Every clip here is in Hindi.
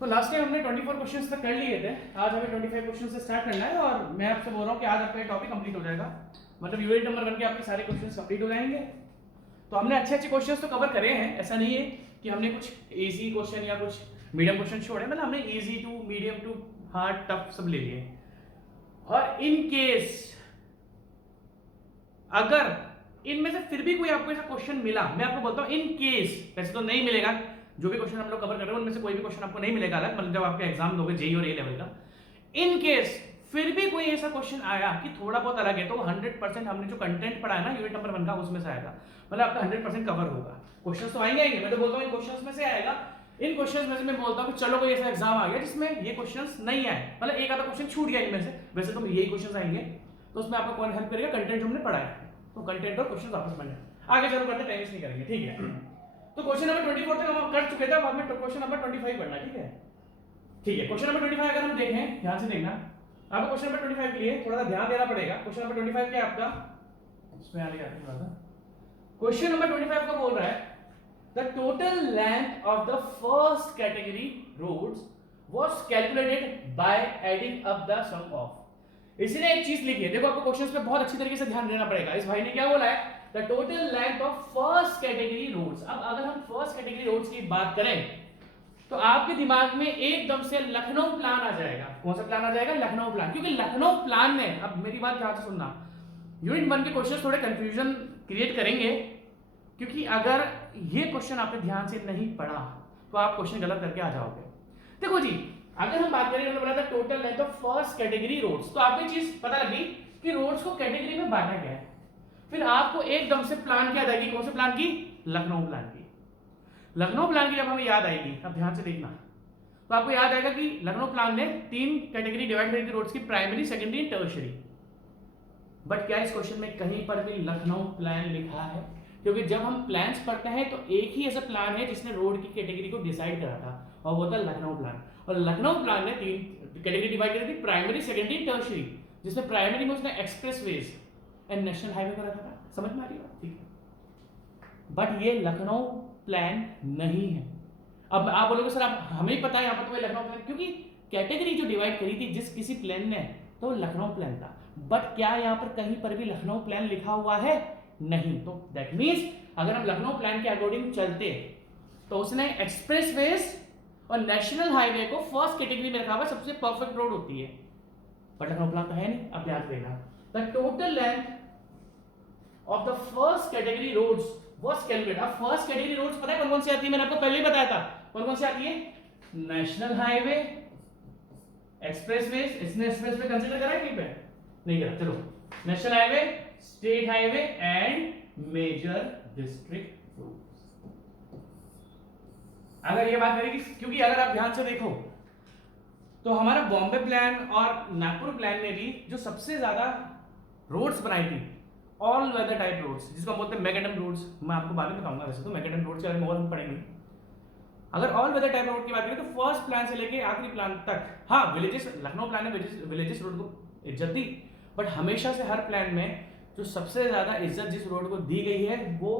तो लास्ट टाइम हमने 24 क्वेश्चंस तक कर लिए थे, आज हमें 25 क्वेश्चन से स्टार्ट करना है और मैं आपसे बोल रहा हूँ कि आज आपका ये टॉपिक कंप्लीट हो जाएगा, मतलब यूनिट नंबर 1 के आपके सारे क्वेश्चंस कंप्लीट हो जाएंगे। तो हमने अच्छे अच्छे क्वेश्चंस तो कवर करे हैं, ऐसा नहीं है कि हमने कुछ इजी क्वेश्चन या कुछ मीडियम क्वेश्चन छोड़े, मतलब हमने easy to medium to hard tough सब ले लिए। और इन केस अगर इनमें से फिर भी कोई आपको ऐसा क्वेश्चन मिला, मैं आपको बोलता हूं इन केस, वैसे तो नहीं मिलेगा, जो भी क्वेश्चन हम लोग कवर कर रहे हैं उनमें से कोई भी क्वेश्चन आपको नहीं मिलेगा अलग, मतलब जब आपके एग्जाम दोगे जेई और ए लेवल का। इन केस फिर भी कोई ऐसा क्वेश्चन आया कि थोड़ा बहुत अलग है, तो 100% हमने जो कंटेंट पढ़ा है ना यूनिट नंबर 1 का उसमें से आएगा, मतलब आपका 100% कवर होगा। क्वेश्चन तो आएंगे, मैं तो बोलता हूं इन क्वेश्चंस में से आएगा। इन क्वेश्चंस में से मैं बोलता हूं कि चलो कोई ऐसा एग्जाम आ गया जिसमें ये क्वेश्चंस नहीं आए, मतलब एक आधा क्वेश्चन छूट गया इनमें से, वैसे तो यही क्वेश्चंस आएंगे, तो उसमें आपको कौन हेल्प करेगा, कंटेंट जो हमने पढ़ा है। तो कंटेंट और क्वेश्चन आपस में आगे चलो करते, टाइम वेस्ट नहीं करेंगे, ठीक है। तो क्वेश्चन नंबर 24 तक हम कर चुके थे, बाद में क्वेश्चन नंबर 25 पढ़ना, ठीक है। ठीक है, क्वेश्चन नंबर 25 अगर हम देखें, ध्यान से देखना, आपको क्वेश्चन नंबर 25 के लिए थोड़ा सा ध्यान देना पड़ेगा। क्वेश्चन नंबर 25 क्या है आपका, इसमें आगे आते थोड़ा सा। क्वेश्चन नंबर 25 का बोल रहा है the total length of the first category roads was calculated by adding up the sum of. इसने एक चीज लिखी है, देखो आपको क्वेश्चंस पे बहुत अच्छी तरीके से ध्यान देना पड़ेगा। इस भाई ने क्या बोला है, the total length of first category roads. अब अगर हम फर्स्ट कैटेगरी रोड्स की बात करें तो आपके दिमाग में एकदम से लखनऊ प्लान आ जाएगा। कौन सा प्लान आ जाएगा, लखनऊ प्लान, क्योंकि लखनऊ प्लान में, अब मेरी बात ध्यान से सुनना, यूनिट 1 के क्वेश्चन थोड़े कंफ्यूजन क्रिएट करेंगे, क्योंकि अगर ये क्वेश्चन आपने ध्यान से नहीं पढ़ा तो आप क्वेश्चन गलत करके आ जाओगे। देखो जी, अगर हम बात करें, मैंने बोला था total length of first category roads, तो आपको चीज पता लगी कि रोड्स को कैटेगरी में बांटा गया है। फिर आपको एकदम से प्लान की याद आएगी, कौन से प्लान की, लखनऊ प्लान की। लखनऊ प्लान की जब हमें याद आएगी, अब ध्यान से देखना, तो आपको याद आएगा कि लखनऊ प्लान ने 3 कैटेगरी डिवाइड करी थी रोड्स की, प्राइमरी, सेकेंडरी, टर्शियरी। बट क्या इस क्वेश्चन में कहीं पर भी लखनऊ प्लान लिखा है? क्योंकि जब हम प्लान्स पढ़ते हैं तो एक ही ऐसा प्लान है जिसने रोड की कैटेगरी को डिसाइड करा था, और वो था लखनऊ प्लान। और लखनऊ प्लान ने 3 कैटेगरी डिवाइड करी थी, प्राइमरी, सेकेंडरी, टर्शियरी, जिसमें प्राइमरी में उसने एक्सप्रेसवेज एंड नेशनल हाईवे को रखा था। समझ में आ रही है? ठीक है, बट ये लखनऊ प्लान नहीं है। अब आप बोलोगे सर आप हमें ही पता है यहाँ पर तो लखनऊ प्लान, क्योंकि कैटेगरी जो डिवाइड करी थी जिस किसी प्लान ने, तो लखनऊ प्लान था। बट क्या यहाँ पर कहीं पर भी लखनऊ प्लान लिखा हुआ है? नहीं। तो दैट मींस अगर हम लखनऊ प्लान के अकॉर्डिंग चलते तो उसने एक्सप्रेसवेज और नेशनल हाईवे को फर्स्ट कैटेगरी में रखा हुआ, सबसे परफेक्ट रोड होती है, बट लखनऊ प्लान तो है नहीं। अब ध्यान देना, the total length of the first category roads was calculated. अब फर्स्ट कैटेगरी रोड्स पता है कौन कौन सी आती है, मैंने आपको पहले ही बताया था कौन कौन सी आती है, नेशनल हाईवे, एक्सप्रेसवे। इसने एक्सप्रेसवे कंसीडर करा है कहीं पे? नहीं करा। चलो, national highway, state highway and major district roads. अगर ये बात करेगी, क्योंकि अगर आप ध्यान से देखो तो हमारा बॉम्बे प्लान और नागपुर प्लान ने भी जो सबसे ज्यादा रोड्स बनाई थी, ऑल वेदर टाइप रोड्स, जिसको हम बोलते हैं मैकेडम रोड्स, मैं आपको बाद में बताऊंगा, वैसे तो मैकेडम रोड्स के बारे में और हम पढ़ेंगे। अगर ऑल वेदर टाइप रोड की बात करें तो फर्स्ट प्लान से लेके आखिरी प्लान तक, हाँ विलेजेस, लखनऊ प्लान ने विलेजेस रोड को इज्जत दी, बट हमेशा से हर प्लान में जो सबसे ज्यादा इज्जत जिस रोड को दी गई है वो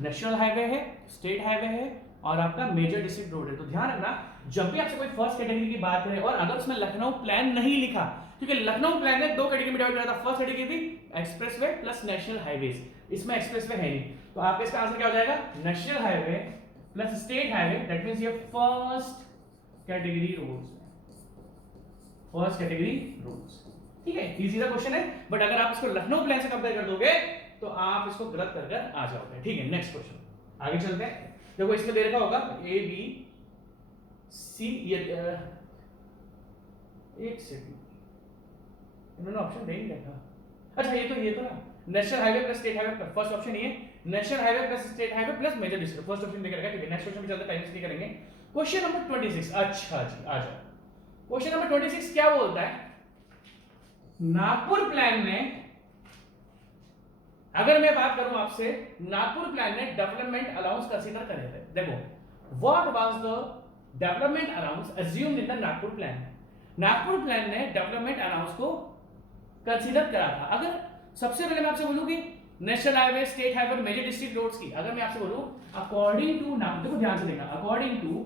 नेशनल हाईवे है, स्टेट हाईवे है और आपका मेजर डिस्ट्रिक्ट रोड है। तो ध्यान रखना, जब भी आपसे कोई फर्स्ट कैटेगरी की बात करे और अगर उसमें लखनऊ प्लान नहीं लिखा, क्योंकि लखनऊ प्लान ने 2 कैटेगरी में डिवाइड करा था, फर्स्ट कैटेगरी थी एक्सप्रेसवे प्लस नेशनल हाईवेज, इसमें एक्सप्रेसवे है नहीं, तो आपका इसका आंसर क्या हो जाएगा, national highway plus state highway, that means ये first category roads, first category roads. ठीक है, इजी सा क्वेश्चन है, बट अगर आप इसको लखनऊ प्लान से कंपेयर कर दोगे तो आप इसको गलत कर आ जाओगे। ठीक है, नेक्स्ट क्वेश्चन आगे चलते हैं। देखो इसमें दे रखा होगा ए बी सी, एक सेकंड, इन्होंने ऑप्शन दे ही रखा। अच्छा ये तो ना national highway plus state highway, first option ये national highway plus state highway plus major district, first option देकर रखा है। ठीक है, नेक्स्ट क्वेश्चन पे चलते हैं, टाइम वेस्ट नहीं करेंगे। क्वेश्चन नंबर 26, अच्छा जी आ जाओ। क्वेश्चन नंबर 26 क्या बोलता है, नागपुर प्लान में, अगर मैं बात करूं आपसे, नागपुर प्लान ने डेवलपमेंट अलाउंस कंसीडर करे थे। देखो what was the development allowance assumed in the Nagpur plan. Nagpur plan ने डेवलपमेंट अलाउंस को कंसीडर करा था। अगर सबसे पहले मैं आपसे बोलूं कि national highway, state highway, major district roads की अगर मैं आपसे बोलूं अकॉर्डिंग टू, देखो ध्यान से देखना, according to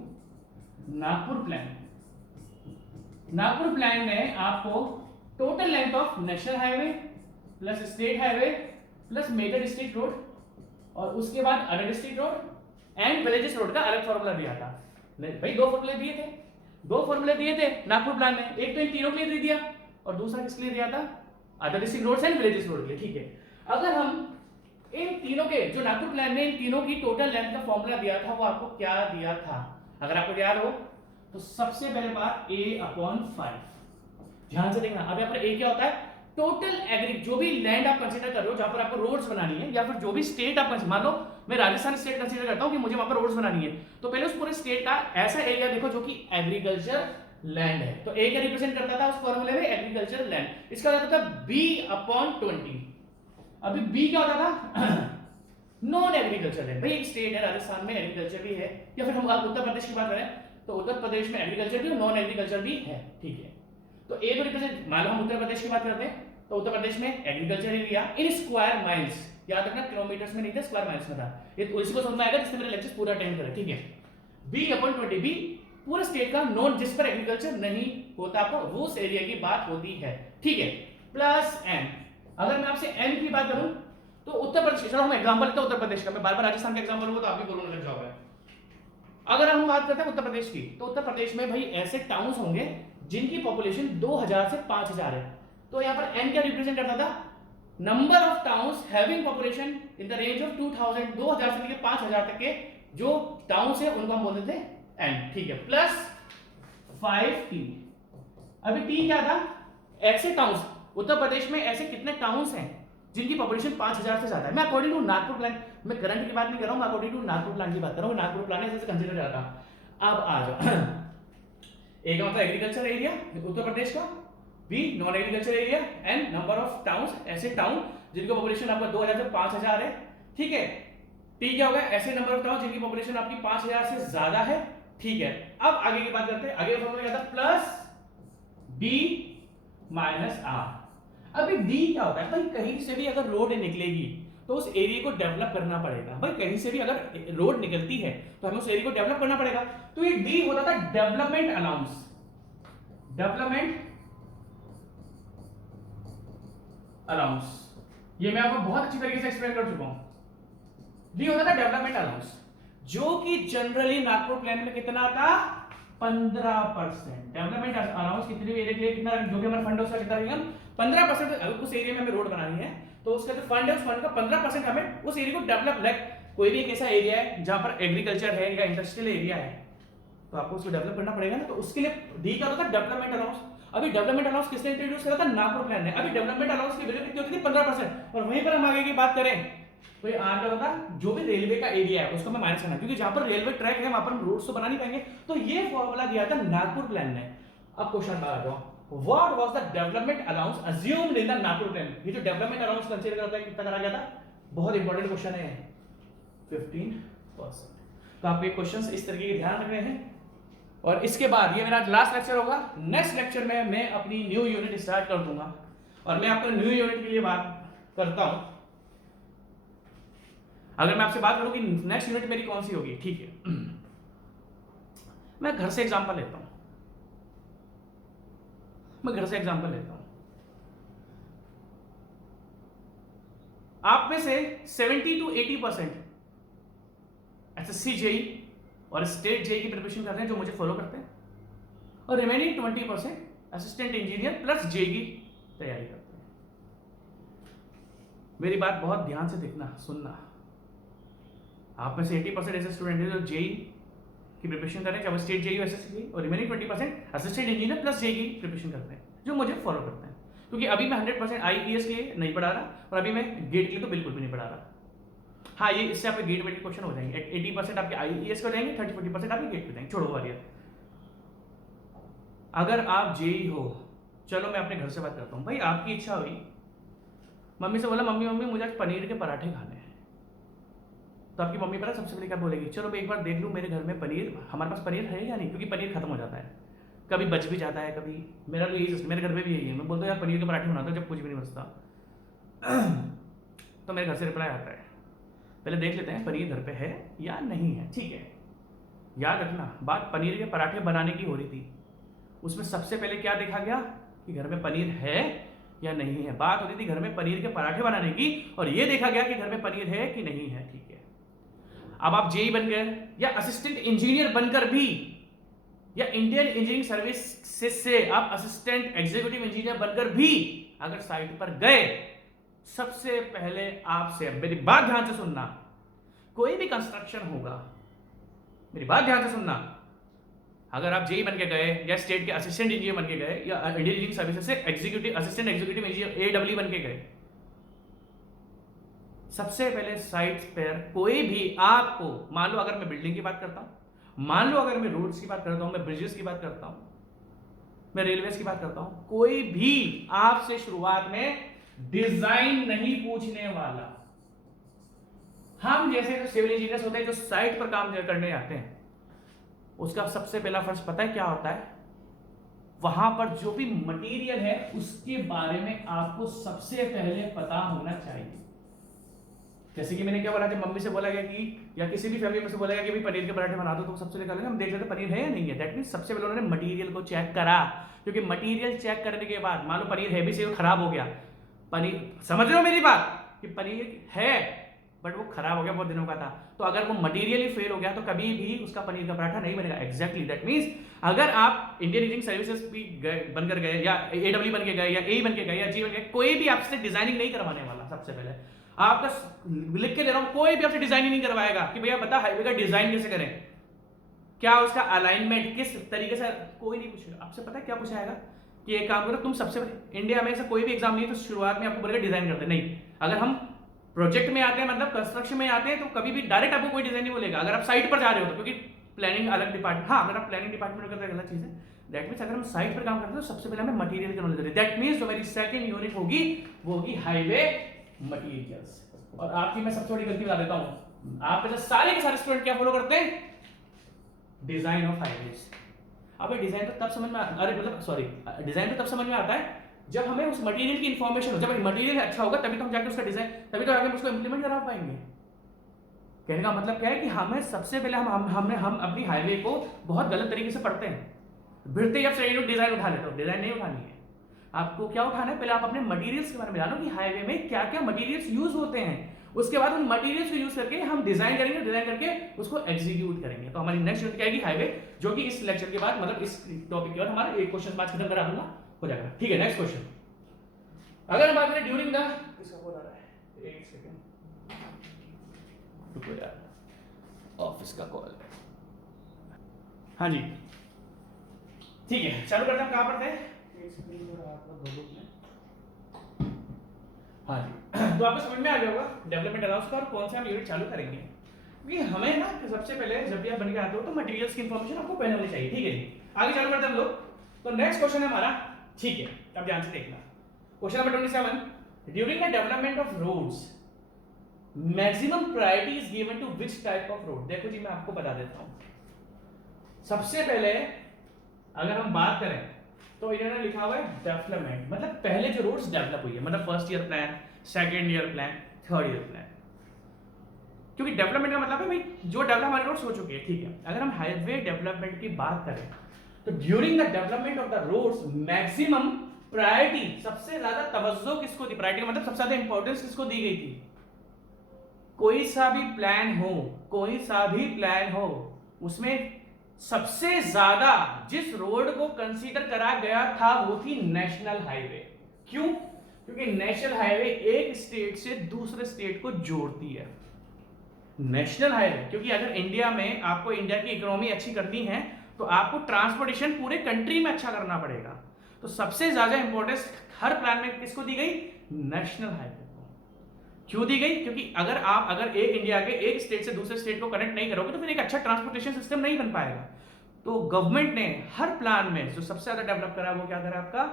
Nagpur plan, Nagpur plan में आपको total length of national highway plus state highway plus major district road और उसके बाद other district road and villages road का अलग फॉर्मूला दिया था। भाई दो फॉर्मूले दिए थे, दो फॉर्मूले दिए थे नागपुर प्लान में, एक तो इन तीनों के लिए दे दिया और दूसरा किसके लिए दिया था, other district roads and villages road के लिए। ठीक है, अगर हम इन तीनों के जो नागपुर प्लान में इन तीनों की टोटल लेंथ का फॉर्मूला दिया था वो आपको क्या दिया था, अगर आपको याद हो तो सबसे पहले बात a/5। ध्यान से देखना, अब यहाँ पर a क्या होता है, टोटल एग्री जो भी लैंड आप कंसीडर कर रहे हो जहां पर आपको रोड्स बनानी है या फिर जो भी स्टेट आप मान लो मैं राजस्थान स्टेट कंसीडर करता हूं कि मुझे वहां पर रोड्स बनानी है, तो पहले उस पूरे स्टेट का ऐसा एरिया देखो जो कि एग्रीकल्चर लैंड है। तो ए क्या रिप्रेजेंट करता था उस फॉर्मूले में, एग्रीकल्चर लैंड, इसका होता था b/20। अभी बी क्या होता था नॉन एग्रीकल्चर लैंड। भाई एक स्टेट है राजस्थान में एग्रीकल्चर भी है, या फिर हम उत्तर प्रदेश की बात करें तो उत्तर प्रदेश में एग्रीकल्चर भी और नॉन एग्रीकल्चर भी है। ठीक है, तो ए को रिप्रेजेंट, मान लो हम उत्तर प्रदेश की बात करते हैं तो उत्तर प्रदेश में agriculture area in square miles, याद रखना किलोमीटर्स में नहीं था स्क्वायर माइल्स में था, ये इसी को समझना आएगा जिसने मेरे लेक्चर पूरा अटेंड करा। ठीक है, b/20, बी पूरे स्टेट का नॉन जिस पर एग्रीकल्चर नहीं होता, आपको उस एरिया की बात होती है। ठीक है, प्लस एन, अगर मैं आपसे एन की बात करूं तो उत्तर प्रदेश, चलो हम एग्जांपल लेते हैं उत्तर प्रदेश का, मैं बार बार राजस्थान का एग्जांपल लूंगा तो आप भी बोलने लग जाओगे। अगर हम बात करते हैं उत्तर प्रदेश की तो उत्तर प्रदेश में भाई ऐसे टाउन्स होंगे जिनकी पॉपुलेशन 2000 से 5000 है, तो यहाँ पर एन क्या रिप्रेजेंट करता था, number of towns having population in the range of 2000, 2000 से लेकर 5000 तक के जो टाउन्स है उनको हम बोलते थे एन। ठीक है, प्लस 5t। अभी टी क्या था, ऐसे टाउन्स उत्तर प्रदेश में ऐसे कितने टाउन्स हैं जिनकी पॉपुलेशन 5000 से ज्यादा है। मैं अकॉर्डिंग टू नागपुर प्लान, मैं करंट की बात नहीं कर रहा हूं, मैं अकॉर्डिंग टू नागपुर प्लान की बात कर रहा हूं, नागपुर प्लान ऐसे कंसीडर करता। अब आ जाओ ए का मतलब एग्रीकल्चर एरिया उत्तर प्रदेश का, B non agriculture area, N number of towns, ऐसे टाउन जिनकी पॉपुलेशन आपका 2000 से 5000 है। ठीक है, टी क्या होगा, ऐसे नंबर ऑफ टाउन जिनकी पॉपुलेशन आपकी 5000 से ज्यादा है। ठीक है, अब आगे की बात करते हैं, आगे फॉर्मूला क्या था, प्लस बी माइनस आर। अभी डी क्या होता है, भाई कहीं से भी अगर रोड निकलेगी तो उस एरिया को डेवलप करना पड़ेगा। भाई कहीं से भी अगर रोड निकलती है तो हमें उस एरिया को डेवलप करना पड़ेगा, तो ये डी होता था डेवलपमेंट अलाउंस, डेवलपमेंट अलाउंस। ये मैं आपको बहुत अच्छी तरीके से एक्सप्लेन कर चुका हूं। डी होता था डेवलपमेंट अलाउंस, जो कि जनरली नागपुर प्लान में कितना था, 15%। डेवलपमेंट अलाउंस कितने एरिया के लिए कितना, जो भी हमारा फंड है उसका कितना रहेगा, 15%। अगर उस एरिया में हमें रोड बनानी है तो उसका जो फंड है उस फंड का 15% हमें उस एरिया को डेवलप, लाइक कोई भी एक ऐसा एरिया है जहां पर एग्रीकल्चर है या इंडस्ट्रियल एरिया है तो आपको उसको डेवलप करना पड़ेगा ना, तो उसके लिए डी का होता है डेवलपमेंट अलाउंस। अभी डेवलपमेंट अलाउंस किसने इंट्रोड्यूस करा था, नागपुर प्लान ने। अभी डेवलपमेंट अलाउंस की वैल्यू कितनी होती थी, 15%। और वहीं पर हम आगे की बात करें तो ये आर क्या होता है, जो भी रेलवे का एरिया है उसको मैं माइनस करना, क्योंकि जहां पर रेलवे ट्रैक है वहां पर हम रोड्स तो बना नहीं पाएंगे, तो ये फॉर्मूला दिया था नागपुर प्लान ने। अब क्वेश्चन आ जाओ, what was the development allowance assumed in the Nagpur plan. ये जो डेवलपमेंट अलाउंस कंसीडर करता है कितना करा गया था, बहुत इंपॉर्टेंट क्वेश्चन है, 15%। तो आपको ये क्वेश्चंस इस तरीके के ध्यान रखने हैं। और इसके बाद ये मेरा लास्ट लेक्चर होगा, नेक्स्ट लेक्चर में मैं अपनी न्यू यूनिट स्टार्ट कर दूंगा और मैं आपको न्यू यूनिट के लिए बात करता हूं। अगर मैं आपसे बात करूं कि नेक्स्ट यूनिट मेरी कौन सी होगी, ठीक है, मैं घर से एग्जांपल लेता हूं, मैं घर से एग्जांपल लेता हूं। आप में से 70 to 80% एसएससी जेई और स्टेट जेई की प्रिपरेशन करते हैं जो मुझे फॉलो करते हैं, और remaining 20% assistant engineer plus JE की तैयारी करते हैं। मेरी बात बहुत ध्यान से देखना सुनना, आप में से 80% ऐसे स्टूडेंट हैं जो जेई की प्रिपरेशन कर रहे हैं, चाहे वो स्टेट जेई हो एसएससी, और remaining 20% assistant engineer plus JE की प्रिपरेशन करते हैं जो मुझे फॉलो करते हैं। क्योंकि अभी मैं 100% आईईएस के लिए नहीं पढ़ा रहा और अभी मैं गेट के लिए तो बिल्कुल भी नहीं पढ़ा रहा। हाँ, ये इससे आपके गेट वेट के क्वेश्चन हो जाएंगे, 80% आपके आईईएस को जाएंगे, 30-40% आपके गेट पे जाएंगे, छोड़ो वारियर। अगर आप जेई हो, चलो मैं अपने घर से बात करता हूँ, भाई आपकी इच्छा हुई, मम्मी से बोला मम्मी मुझे आज पनीर के पराठे खाने हैं, तो आपकी मम्मी पता सबसे पहले क्या बोलेगी, चलो मैं एक बार देख लूँ मेरे घर में पनीर, हमारे पास पनीर है या नहीं, क्योंकि पनीर खत्म हो जाता है, कभी बच भी जाता है, कभी, मेरा तो यही, मेरे घर में भी यही है, मैं बोलता हूँ यार पनीर के पराठे बनाता हूँ जब कुछ भी नहीं बचता तो मेरे घर से रिप्लाई आता है, पहले देख लेते हैं पनीर घर पे है या नहीं है। ठीक है, याद रखना बात पनीर के पराठे बनाने की हो रही थी, उसमें सबसे पहले क्या देखा गया कि घर में पनीर है या नहीं है। बात होती थी घर में पनीर के पराठे बनाने की, और ये देखा गया कि घर में पनीर है कि नहीं है। ठीक है, अब आप जेई बन गए या असिस्टेंट इंजीनियर बनकर भी, या इंडियन इंजीनियरिंग सर्विस से आप असिस्टेंट एग्जीक्यूटिव इंजीनियर बनकर भी अगर साइट पर गए, सबसे पहले आपसे, मेरी बात ध्यान से सुनना, कोई भी कंस्ट्रक्शन होगा, मेरी बात ध्यान से सुनना, अगर आप जेई बन के गए या स्टेट के असिस्टेंट इंजीनियर बन के गए या इंडियन इंजीनियरिंग सर्विसेज से एग्जीक्यूटिव असिस्टेंट एग्जीक्यूटिव इंजीनियर एडब्ल्यू बन के गए, सबसे पहले साइट पर कोई भी आपको, मान लो अगर मैं बिल्डिंग की बात करता हूं, मान लो अगर मैं रोड्स की बात करता हूं, मैं ब्रिजेस की बात करता हूं, मैं रेलवेज की बात करता हूं, कोई भी आपसे शुरुआत में डिजाइन नहीं पूछने वाला। हम जैसे जो सिविल इंजीनियर्स होते हैं जो साइट पर काम करने आते हैं, उसका सबसे पहला फर्ज पता है क्या होता है, वहां पर जो भी मटेरियल है उसके बारे में आपको सबसे पहले पता होना चाहिए। जैसे कि मैंने क्या बोला, जब मम्मी से बोला गया कि, या किसी भी फैमिली में से बोला गया कि भाई पनीर के पराठे बना दो, तो सबसे पहले हम देख लेते पनीर है या नहीं है। दैट मींस सबसे पहले उन्होंने मटेरियल को चेक करा, क्योंकि मटेरियल चेक करने के बाद मान लो पनीर है भी से खराब हो गया, पनीर, समझ रहे हो मेरी बात, कि पनीर है बट वो खराब हो गया, बहुत दिनों का था, तो अगर वो मटेरियल ही फेल हो गया तो कभी भी उसका पनीर का पराठा नहीं बनेगा। एग्जैक्टली दैट मींस अगर आप इंडियन इंजीनियरिंग सर्विसेज भी बनकर गए, या एडब्ल्यू बन के गए, या ए बन के गए, या जी बन के, कोई भी आपसे डिजाइनिंग नहीं करवाने वाला। सबसे पहले आपका लिख के दे रहा हूं, कोई भी आपसे डिजाइनिंग नहीं करवाएगा कि भैया बता हाईवे का डिजाइन कैसे करें, क्या उसका अलाइनमेंट किस तरीके से, कोई नहीं पूछेगा आपसे। पता है क्या पूछाएगा कि एक काम करो तुम, सबसे पहले इंडिया में ऐसा कोई भी एग्जाम नहीं है तो शुरुआत में आपको बोलेगा डिजाइन करते नहीं। अगर हम प्रोजेक्ट में आते हैं, मतलब कंस्ट्रक्शन में आते हैं, तो कभी भी डायरेक्ट आपको कोई डिजाइन नहीं बोलेगा। अगर आप साइट पर जा रहे हो तो, क्योंकि प्लानिंग अलग डिपार्टमेंट, हाँ अगर आप प्लानिंग डिपार्टमेंट में करते हैं अलग चीज है। दैट मींस अगर हम साइट पर काम करते हैं तो सबसे पहले हमें मटेरियल की नॉलेज होती है। दैट मींस जो मेरी सेकंड यूनिट होगी वो होगी हाईवे मटेरियल्स। और आपकी मैं सबसे बड़ी गलती बता देता हूं, आप में से सारे के सारे स्टूडेंट क्या फॉलो करते हैं, डिजाइन ऑफ हाईवेज। अब डिजाइन तो तब समझ में अरे मतलब सॉरी, डिजाइन तो तब समझ में आता है जब हमें उस मटेरियल की इंफॉर्मेशन हो। जब मटेरियल अच्छा होगा तभी तो हम जाके उसका डिजाइन, तभी तो आगे हम उसको इंप्लीमेंट करा पाएंगे। कहने का मतलब क्या है कि हमें सबसे पहले हम अपनी हाईवे को बहुत गलत तरीके से पढ़ते हैं। भिड़ते ही आप डिजाइन उठा लेते हो, डिजाइन नहीं उठानी है आपको। क्या उठाना है, पहले आप अपने मटेरियल्स के बारे में जानो कि हाईवे में क्या क्या मटेरियल्स यूज होते हैं। उसके बाद उन मटेरियल्स को यूज करके हम डिजाइन करेंगे, डिजाइन करके उसको एग्जीक्यूट करेंगे। तो हमारी नेक्स्ट यूनिट क्या आएगी, हाईवे, जो कि इस लेक्चर के बाद, मतलब इस टॉपिक के बाद हमारा एक क्वेश्चन बाद खत्म करा दूंगा, हो जाएगा। ठीक है, नेक्स्ट क्वेश्चन। अगर हम बात करें ड्यूरिंग द, किसका कॉल आ रहा है, एक सेकंड रुको यार, ऑफिस का कॉल है। हाँ जी ठीक है, चालू करते हैं। कहां पर थे, हाँ जी तो आपको समझ में आ गया होगा डेवलपमेंट अलाउंस का और कौन सा हम यूनिट चालू करेंगे। क्योंकि हमें ना सबसे पहले जब भी आप बन के आते हो तो मटेरियल्स की इंफॉर्मेशन आपको पहले होनी चाहिए। ठीक है जी, आगे चालू करते हैं हम लोग। तो नेक्स्ट क्वेश्चन है हमारा, ठीक है, अब ध्यान से देखना। Question number 27, during the development of roads maximum priority is given to which type of road. देखो जी मैं आपको बता देता हूं। सबसे पहले अगर हम बात करें तो इन्होंने लिखा हुआ है डेवलपमेंट, मतलब पहले जो रोड्स डेवलप हुई है, मतलब first year plan, second year plan, third year plan. क्योंकि डेवलपमेंट का मतलब है भाई जो डेवलप हमारे रोड्स हो चुकी है। ठीक है, अगर हम हाईवे डेवलपमेंट की बात करें तो during the development of the roads maximum priority, सबसे ज्यादा तवज्जो किसको दी, प्रायोरिटी मतलब सबसे ज्यादा इंपॉर्टेंस किसको दी गई थी। कोई सा भी प्लान हो, कोई सा भी प्लान हो, उसमें सबसे ज्यादा जिस रोड को कंसीडर करा गया था वो थी नेशनल हाईवे। क्यों, क्योंकि नेशनल हाईवे एक स्टेट से दूसरे स्टेट को जोड़ती है। नेशनल हाईवे, क्योंकि अगर इंडिया में आपको इंडिया की इकोनॉमी अच्छी करनी है तो आपको ट्रांसपोर्टेशन पूरे कंट्री में अच्छा करना पड़ेगा। तो सबसे ज्यादा इंपॉर्टेंस हर प्लान में किसको दी गई, नेशनल हाईवे को। क्यों दी गई, क्योंकि अगर एक इंडिया के एक स्टेट से दूसरे स्टेट को कनेक्ट नहीं करोगे तो फिर एक अच्छा ट्रांसपोर्टेशन सिस्टम नहीं बन पाएगा। तो गवर्नमेंट ने हर प्लान में जो सबसे ज्यादा डेवलप करा वो क्या करा, आपका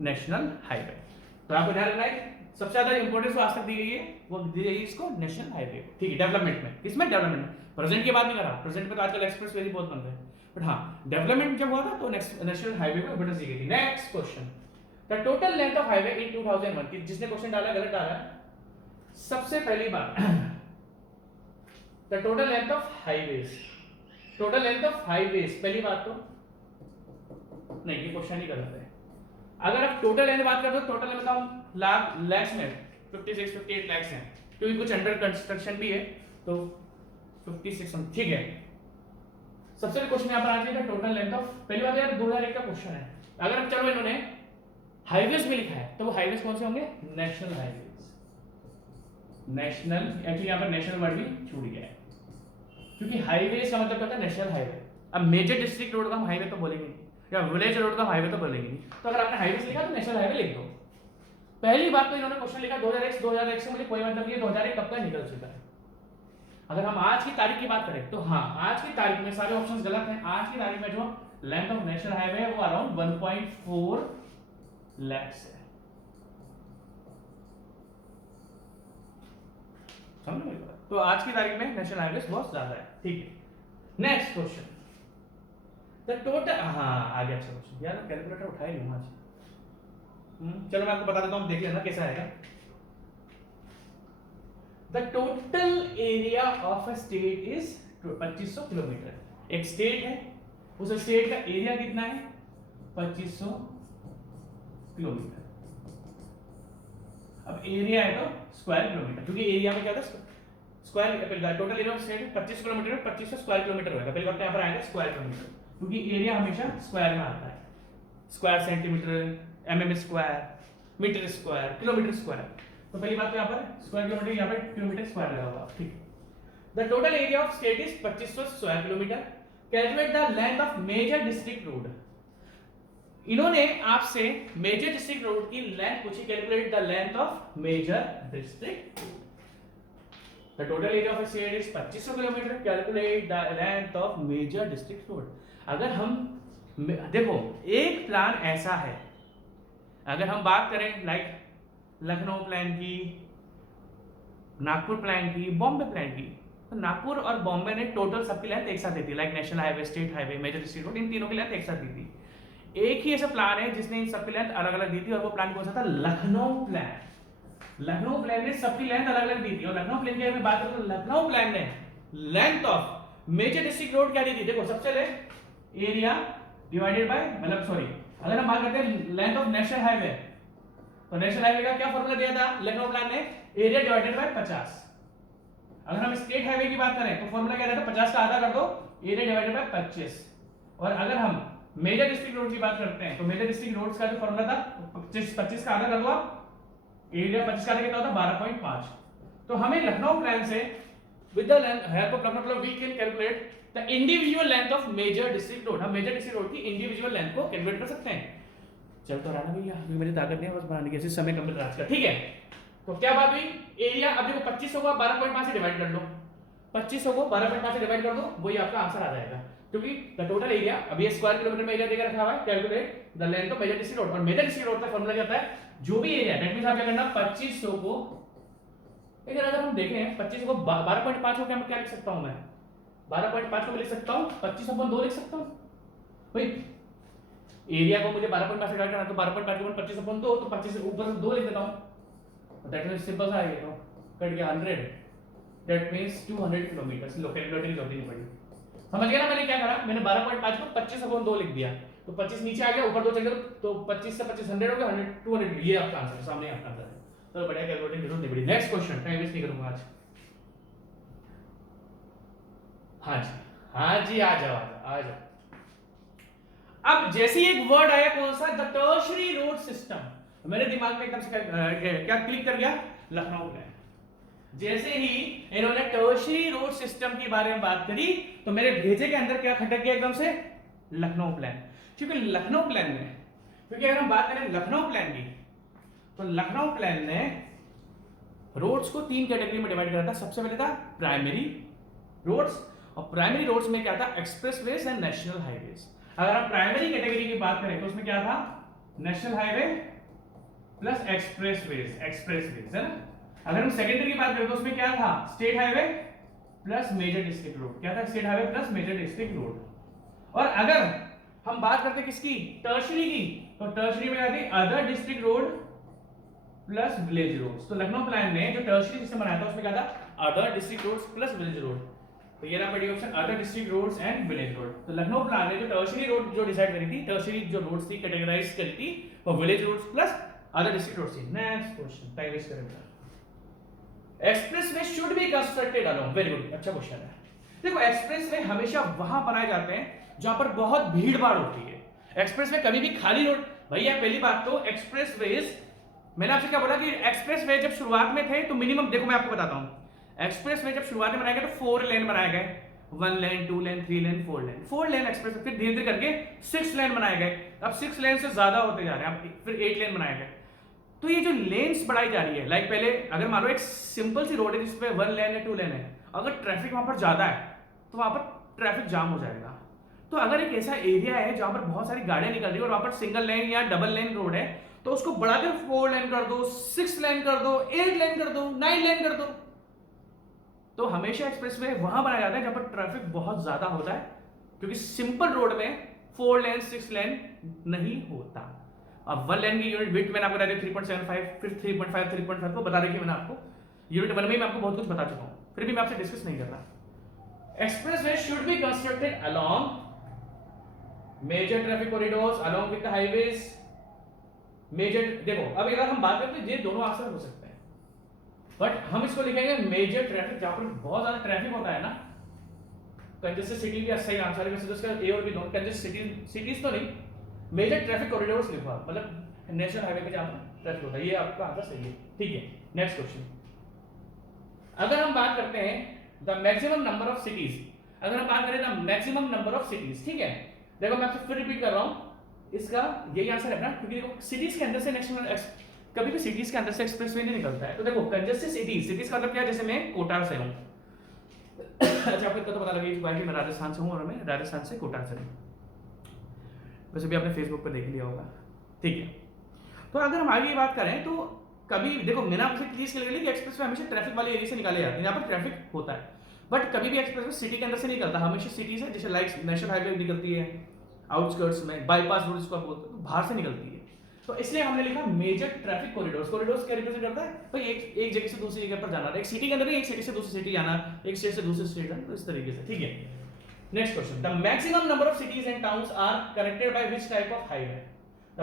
नेशनल हाईवे। तो आपको ध्यान रखना है सबसे ज्यादा इंपॉर्टेंस आज तक दी गई है वो दी गई इसको नेशनल हाईवे। ठीक है, डेवलपमेंट में, किसमें, डेवलपमेंट में। प्रेजेंट की बात नहीं कर रहा, प्रेजेंट में तो आजकल एक्सप्रेस वे बहुत बन रहे हैं, बट हाँ डेवलपमेंट जब हुआ था तो नेशनल हाईवे को इंपॉर्टेंस दी गई थी। Next question, the total length of highway in 2001, जिसने क्वेश्चन डाला गलत डाला है। सबसे पहली बात the total length of highways total length of highways, पहली बात तो नहीं, ये क्वेश्चन ही गलत है। अगर आप टोटल लेंथ बात करते हो, टोटल लेंथ हम लैक्स में 56-58 लैक्स हैं, क्योंकि कुछ अंडर कंस्ट्रक्शन भी है, तो 56 ठीक है। सबसे पहले क्वेश्चन यहाँ पर आ जाएगा टोटल लेंथ ऑफ, पहली बात यार 2001 का क्वेश्चन है। अगर चलो इन्होंने हाईवेज में लिखा है तो वो हाईवेज कौन से होंगे, नेशनल हाईवेज। नेशनल, एक्चुअली यहाँ पर नेशनल वर्ड भी छूट गया है, क्योंकि हाईवेज का मतलब क्या है, नेशनल हाईवे। अब मेजर डिस्ट्रिक्ट रोड का हम हाईवे तो बोलेंगे नहीं, या विलेज रोड का हाईवे तो बोलेंगे नहीं, तो अगर आपने हाईवेज लिखा तो नेशनल हाईवे लिख दो। पहली बात तो इन्होंने क्वेश्चन लिखा 2001 से मुझे कोई मतलब नहीं, 2001 कब का निकल चुका है। अगर हम आज की तारीख की बात करें तो हाँ, आज की तारीख में सारे ऑप्शंस गलत हैं। आज की तारीख में जो लेंथ ऑफ नेशनल हाईवे है वो अराउंड 1.4 लैक्स है। समझ में? तो आज की तारीख में नेशनल हाईवे बहुत ज्यादा है, ठीक है। नेक्स्ट क्वेश्चन, द टोटल, हाँ आ गया अच्छा क्वेश्चन यार, कैलकुलेटर उठा ही लूँ आज। चलो मैं आपको बता देता हूँ, देख लेना कैसा आएगा। The total area of a state is 2500 kilometre. एक स्टेट है, उस स्टेट का एरिया कितना है, 2500 किलोमीटर। अब एरिया है तो स्क्वायर किलोमीटर, क्योंकि एरिया में क्या था, square, total area of state 25 kilometre, 2500 square kilometre होगा। पहले बात यहाँ पर आएगा स्क्वायर किलोमीटर, क्योंकि एरिया हमेशा स्क्वायर में आता है। Square centimetre, mm square, metre square, kilometre square. तो पहली बात तो यहाँ पर स्क्वायर किलोमीटर, यहाँ पर किलोमीटर स्क्वायर लगा हुआ, ठीक है। The total area of state is 2500 square kilometre. Calculate the length of major district road. इन्होंने आपसे मेजर डिस्ट्रिक्ट रोड की लेंथ पूछी, calculate the length of major district. The total area of state is 2500 kilometre, calculate the length of major district road. अगर हम देखो, एक प्लान ऐसा है, अगर हम बात करें लाइक लखनऊ प्लान की, नागपुर प्लान की, बॉम्बे प्लान की, तो नागपुर और बॉम्बे ने टोटल सबकी लेंथ एक साथ दी थी, like national highway, state highway, major district road, इन तीनों की लेंथ एक साथ दी थी। एक ही ऐसा प्लान है जिसने इन सबकी लेंथ अलग अलग दी थी, और वो प्लान कौन सा था, लखनऊ प्लान। लखनऊ प्लान ने सबकी लेंथ अलग अलग दी थी, और लखनऊ प्लान की अगर बात करें तो लखनऊ प्लान ने length of major district road क्या दी थी, देखो सबसे पहले एरिया डिवाइडेड बाय, मतलब सॉरी, अगर हम बात करते हैं लेंथ ऑफ नेशनल हाईवे, तो नेशनल हाईवे का क्या फॉर्मूला दिया था लखनऊ प्लान ने, एरिया डिवाइडेड बाय 50। अगर हम स्टेट हाईवे की बात करें तो फॉर्मूला क्या रहता है, 50 का आधा कर दो, एरिया डिवाइडेड बाय 25। और अगर हम मेजर डिस्ट्रिक्ट रोड की बात करते हैं तो मेजर डिस्ट्रिक्ट रोड्स का जो फॉर्मूला था 25 का आधा कर दो आप, एरिया 25 का आधा कितना होता है, 12.5। तो हमें लखनऊ प्लान से with the help of Lucknow plan we can calculate the individual length of major district road. हम मेजर डिस्ट्रिक्ट रोड की इंडिविजुअल लेंथ को कैलकुलेट कर सकते हैं। चल तो रहा भैया, अभी मेरी ताकत नहीं है बस बनाने की, ऐसे समय कंप्लीट आज का, ठीक है। तो क्या बात हुई, एरिया, अब देखो 2500 को 12.5 से डिवाइड कर लो, 2500 को 12.5 से डिवाइड कर दो, वही आपका आंसर आ जाएगा, क्योंकि द टोटल एरिया, अब ये स्क्वायर किलोमीटर में एरिया देकर रखा हुआ है, calculate the length of major district road. और मेजर डिस्ट्रिक्ट रोड का फॉर्मूला क्या होता है, जो भी एरिया, दैट मींस आप क्या करना, 2500 को, लेकिन अगर हम देखें 2500 को 12.5 को क्या लिख सकता हूं मैं, 12.5 को लिख सकता हूं 25/2 लिख सकता हूं भाई। एरिया को मुझे 12.5 से डिवाइड करना, तो 12.5 को 25/2, तो 25 से ऊपर 2 लिख देता हूं, दैट मींस सिंपल सा है ये, तो कट गया 100, दैट मींस 200 किलोमीटर। लोकेलिटी की जरूरत नहीं पड़ी, समझ गया ना मैंने क्या करा, मैंने 12.5 को 25/2 लिख दिया, तो 25 नीचे आ गया, ऊपर 2 चल गया, तो 25 से 25 100 हो गया, 100 200, ये आपका आंसर सामने आपका आंसर है। तो बढ़िया, कैलकुलेटिंग जरूरत नहीं पड़ी। नेक्स्ट क्वेश्चन, टाइम वेस्ट नहीं करूंगा आज। हाँ जी आ जाओ आ जाओ। अब जैसे ही एक वर्ड आया कौन सा, द टर्शियरी रोड सिस्टम, मेरे दिमाग में एकदम से क्या क्लिक कर गया, लखनऊ प्लान। जैसे ही इन्होंने टर्शियरी रोड सिस्टम के बारे में बात करी तो मेरे भेजे के अंदर क्या खटक गया एकदम से, लखनऊ प्लान। क्योंकि लखनऊ प्लान में, क्योंकि अगर हम बात करें लखनऊ प्लान की, तो लखनऊ प्लान ने रोड्स को 3 कैटेगरी में डिवाइड करा था। सबसे पहले था प्राइमरी रोड्स, और प्राइमरी रोड्स में क्या था, एक्सप्रेसवेज एंड नेशनल हाईवेज। अगर हम प्राइमरी कैटेगरी की बात करें तो उसमें क्या था, नेशनल हाईवे प्लस एक्सप्रेसवेज है ना। अगर हम सेकेंडरी की बात करें तो उसमें क्या था, state highway plus major district road. क्या था, state highway plus major district road. और अगर हम बात करते किसकी, टर्शियरी की, तो टर्शियरी में आती other district road plus village roads. तो लखनऊ प्लान ने जो टर्शियरी सिस्टम बनाया था उसमें क्या था, other district roads plus village road. तो ये रहा पहली option, other district roads and village road. तो लखनऊ प्लान ने जो टर्शियरी रोड जो डिसाइड करी थी, टर्शियरी जो रोड्स थी कैटेगराइज करी थी, वो village roads plus other district roads थी। नेक्स्ट क्वेश्चन, टाइम वेस्ट करेंगे। Expressway should be constructed along, very good, अच्छा क्वेश्चन है। देखो एक्सप्रेसवे हमेशा वहां बनाए जाते हैं जहां पर बहुत भीड़ भाड़ होती है। एक्सप्रेसवे कभी भी खाली रोड, भैया पहली बात तो एक्सप्रेसवेज, मैंने आपसे क्या बोला कि एक्सप्रेसवे जब शुरुआत में थे तो मिनिमम, देखो मैं आपको बताता हूं, एक्सप्रेसवे जब शुरुआत में बनाए गए तो 4 लेन बनाए गए, 1 लेन 2 लेन 3 लेन 4 लेन एक्सप्रेस, फिर धीरे धीरे करके 6 लेन बनाए गए, अब 6 लेन से ज्यादा होते जा रहे हैं, अब फिर 8 लेन बनाए गए। तो ये जो लेन्स बढ़ाई जा रही है, लाइक पहले अगर मान लो एक सिंपल सी रोड है जिसपे 1 लेन या 2 लेन है, अगर ट्रैफिक वहां पर ज्यादा है तो वहां पर ट्रैफिक जाम हो जाएगा। तो अगर एक ऐसा एरिया है जहां पर बहुत सारी गाड़ियां निकल रही है और वहां पर सिंगल लेन या डबल लेन रोड है, तो उसको बढ़ाकर 4 लेन कर दो, 6 लेन कर दो, 8 लेन कर दो, 9 लेन कर दो। तो हमेशा एक्सप्रेसवे वहां बनाया जाता है जहां पर ट्रैफिक बहुत ज्यादा होता है, क्योंकि सिंपल रोड में 4 लेन 6 लेन नहीं होता। अब 1 लेन की यूनिट विड्थ मैंने आपको बता दी 3.75, फिर 3.5 3.5 को बता रखी मैंने आपको, यूनिट 1 में मैं आपको बहुत कुछ बता चुका हूं, फिर भी मैं आपसे डिस्कस नहीं कर रहा। Expressway should be constructed along major traffic corridors, along with the highways, major. देखो अब अगर हम बात करें तो ये दोनों आंसर हो सकते हैं, बट हम इसको लिखेंगे मेजर ट्रैफिक, जहां पर बहुत ज्यादा ट्रैफिक होता है ना। कंजेस्टेड सिटी भी सही आंसर है, वैसे तो इसका ए और बी दोनों, कंजेस्टेड सिटीज तो नहीं, मेजर ट्रैफिक कॉरिडोर्स लिखो आप, मतलब नेशनल हाईवे पे जहां पर ट्रैफिक होता है, ये आपका आंसर सही है, ठीक है। नेक्स्ट क्वेश्चन, अगर हम बात करते हैं the maximum number of cities, अगर हम बात करें the maximum number of cities, ठीक है, देखो मैं आपसे फिर रिपीट कर रहा हूं, इसका यही आंसर है ना, क्योंकि देखो सिटीज के अंदर से नेशनल, कभी भी सिटीज के अंदर से एक्सप्रेसवे नहीं निकलता है। तो देखो कंजेस्टेड सिटीज, सिटीज का मतलब क्या है, जैसे मैं कोटा से हूं अच्छा आपको तो पता लगेगा कि मैं राजस्थान से हूं और मैं राजस्थान से कोटा से हूं, वैसे भी आपने फेसबुक पर देख लिया होगा, ठीक है। तो अगर हम आगे बात करें तो कभी देखो मैंने आपसे चीज के लिए कि एक्सप्रेसवे हमेशा ट्रैफिक वाले एरिया से निकाले जाते हैं, यहाँ पर ट्रैफिक होता है, बट कभी भी एक्सप्रेसवे सिटी के अंदर से निकलता, हमेशा सिटी से, जैसे लाइक नेशनल हाईवे निकलती है आउटस्कर्ट्स में, बाईपास रोड जिसको आप बोलते हैं, तो बाहर से निकलती है। तो इसलिए हमने लिखा मेजर ट्रैफिक कॉरिडोर्स, कॉरिडोर्स क्या रिप्रेजेंट करता है भाई, एक जगह से दूसरी जगह पर जाना, एक सिटी के अंदर एक सिटी से दूसरी सिटी जाना, एक स्टेट से दूसरे स्टेट जाना, तो इस तरीके से, ठीक है। Next question, the maximum number of cities and towns are connected by which type of highway, the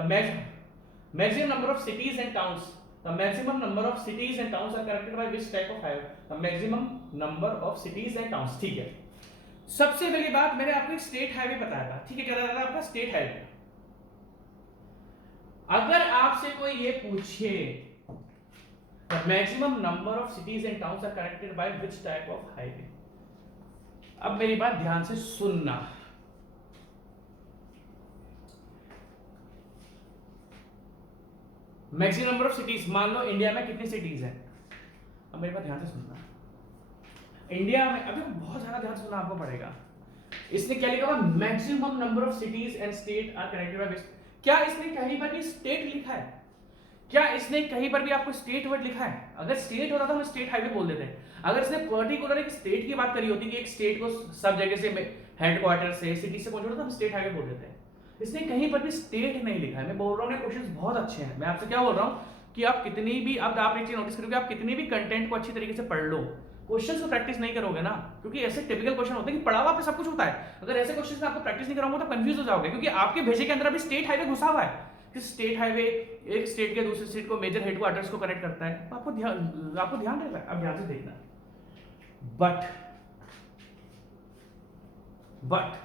maximum number of cities and towns, the maximum number of cities and towns are connected by which type of highway, the maximum number of cities and towns, ठीक है। सबसे पहली बात मैंने आपको स्टेट हाईवे बताया था, ठीक है, क्या था आपका स्टेट हाईवे। अगर आपसे कोई ये पूछे the maximum number of cities and towns are connected by which type of highway, अब मेरी बात ध्यान से सुनना, मैक्सिमम नंबर ऑफ सिटीज, मान लो इंडिया में कितनी सिटीज हैं, अब मेरे पास ध्यान से सुनना, इंडिया में अभी बहुत ज्यादा ध्यान सुनना आपको पड़ेगा। इसने क्या लिखा हुआ, maximum number of cities and state are connected by, क्या इसने कहीं पर भी स्टेट लिखा है, क्या इसने कहीं पर भी आपको स्टेट वर्ड लिखा है? अगर स्टेट होता तो हम स्टेट हाईवे बोल देते हैं। अगर इसने पर्टिकुलर एक स्टेट की बात करी होती कि एक स्टेट को सब जगह से हेडक्वार्टर से सिटी से पहुंचना, तो हम स्टेट हाईवे बोल देते हैं। इसने कहीं पर भी स्टेट नहीं लिखा है। मैं बोल रहा हूँ क्वेश्चंस बहुत अच्छे हैं। मैं आपसे क्या बोल रहा हूँ कि आप कितनी भी, अब आप एक चीज नोटिस करोगे, आप कितनी भी कंटेंट को अच्छी तरीके से पढ़ लो, क्वेश्चंस को प्रैक्टिस नहीं करोगे ना, क्योंकि ऐसे टिपिकल क्वेश्चन होते हैं कि पढ़ा हुआ पे सब कुछ होता है। अगर ऐसे क्वेश्चंस में आपको प्रैक्टिस नहीं कराऊंगा तो कंफ्यूज हो जाओगे, क्योंकि आपके भेजे के अंदर अभी स्टेट हाईवे घुसा हुआ है। स्टेट हाईवे एक स्टेट के दूसरे स्टेट को मेजर हेडक्वार्टर्स को कनेक्ट करता है, तो आपको ध्यान रहेगा। अब ध्यान से देखना, बट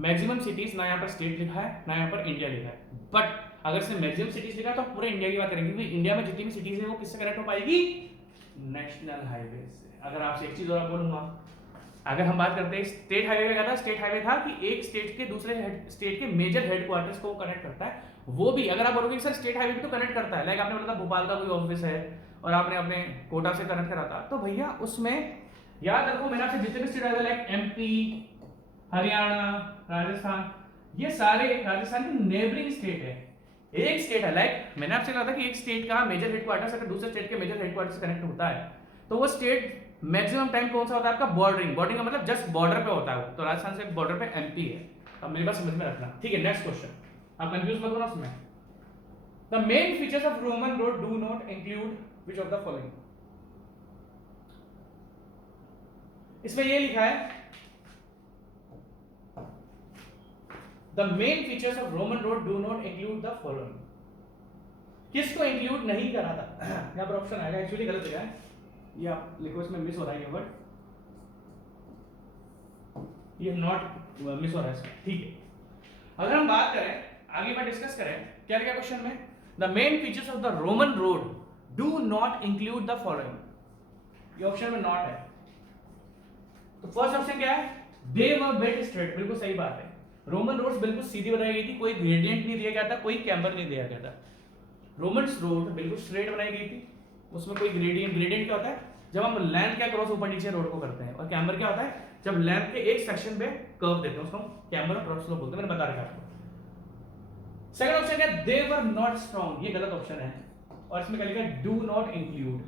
मैक्सिमम सिटीज ना यहाँ पर स्टेट लिखा है ना यहाँ पर इंडिया लिखा है। बट अगर इसने मैक्सिमम सिटीज लिखा तो पूरे इंडिया की बात करेंगे, क्योंकि इंडिया में जितनी भी सिटीज है वो किससे कनेक्ट हो पाएगी? नेशनल हाईवे से। अगर आपसे एक चीज और बोलूंगा, अगर हम बात करते हैं स्टेट हाईवे का, था स्टेट हाईवे था कि एक स्टेट के दूसरे स्टेट के मेजर हेडक्वार्टर्स को कनेक्ट करता है। वो भी अगर आप बोलोगे सर स्टेट हाईवे भी तो कनेक्ट करता है, लाइक आपने बोला था भोपाल का कोई ऑफिस है और आपने अपने कोटा से कनेक्ट करा था, तो भैया उसमें याद रखो मैंने आपसे जितने भी स्टेट आए लाइक एमपी, हरियाणा, राजस्थान, ये सारे राजस्थान की नेबरिंग स्टेट है। एक स्टेट है, लाइक मैंने आपसे कहा था कि एक स्टेट का मेजर हेडक्वार्टर अगर दूसरे स्टेट के मेजर हेडक्वार्टर से कनेक्ट होता है तो वो स्टेट मैक्सिमम टाइम कौन सा होता है आपका? बॉर्डरिंग। बॉर्डरिंग का मतलब जस्ट बॉर्डर पे होता है, तो राजस्थान से बॉर्डर पे एमपी है। अब मेरी बात समझ में रखना, ठीक है। नेक्स्ट क्वेश्चन, आप कंफ्यूज मत होना उसमें। The main features of Roman road do not include which of the following? इसमें ये लिखा है the main features of Roman road do not include the following. किसको इंक्लूड नहीं करा था? यहां पर ऑप्शन आएगा, एक्चुअली गलत लिखा है, ये आप लिखो, इसमें मिस हो रहा है ये वर्ड, ये नॉट मिस हो रहा है इसमें, ठीक है। अगर हम बात करें आगे मैं डिस्कस करें, क्या लिखा क्वेश्चन में? The main features of the Roman road do not include the following, ये ऑप्शन में नॉट है। तो फर्स्ट ऑप्शन क्या है? दे वर बिल्ट स्ट्रेट, बिल्कुल सही बात है। रोमन रोड्स बिल्कुल सीधी बनाई गई थी, कोई ग्रेडियंट नहीं दिया गया था, कोई कैम्बर नहीं दिया गया था। रोमन्स रोड बिल्कुल स्ट्रेट बनाई गई थी, उसमें कोई ग्रेडियंट क्या होता है? जब हम लेंथ क्या क्रॉस ऊपर नीचे रोड को करते हैं, और कैम्बर क्या होता है? जब लेंथ के एक सेक्शन पे कर्व देते हैं उसको हम कैम्बर क्रॉस स्लोप बोलते हैं, मैंने बता रखा आपको। सेकंड ऑप्शन है दे वर नॉट स्ट्रांग, ये गलत ऑप्शन है, और इसमें क्या लिखा है? डू नॉट इंक्लूड,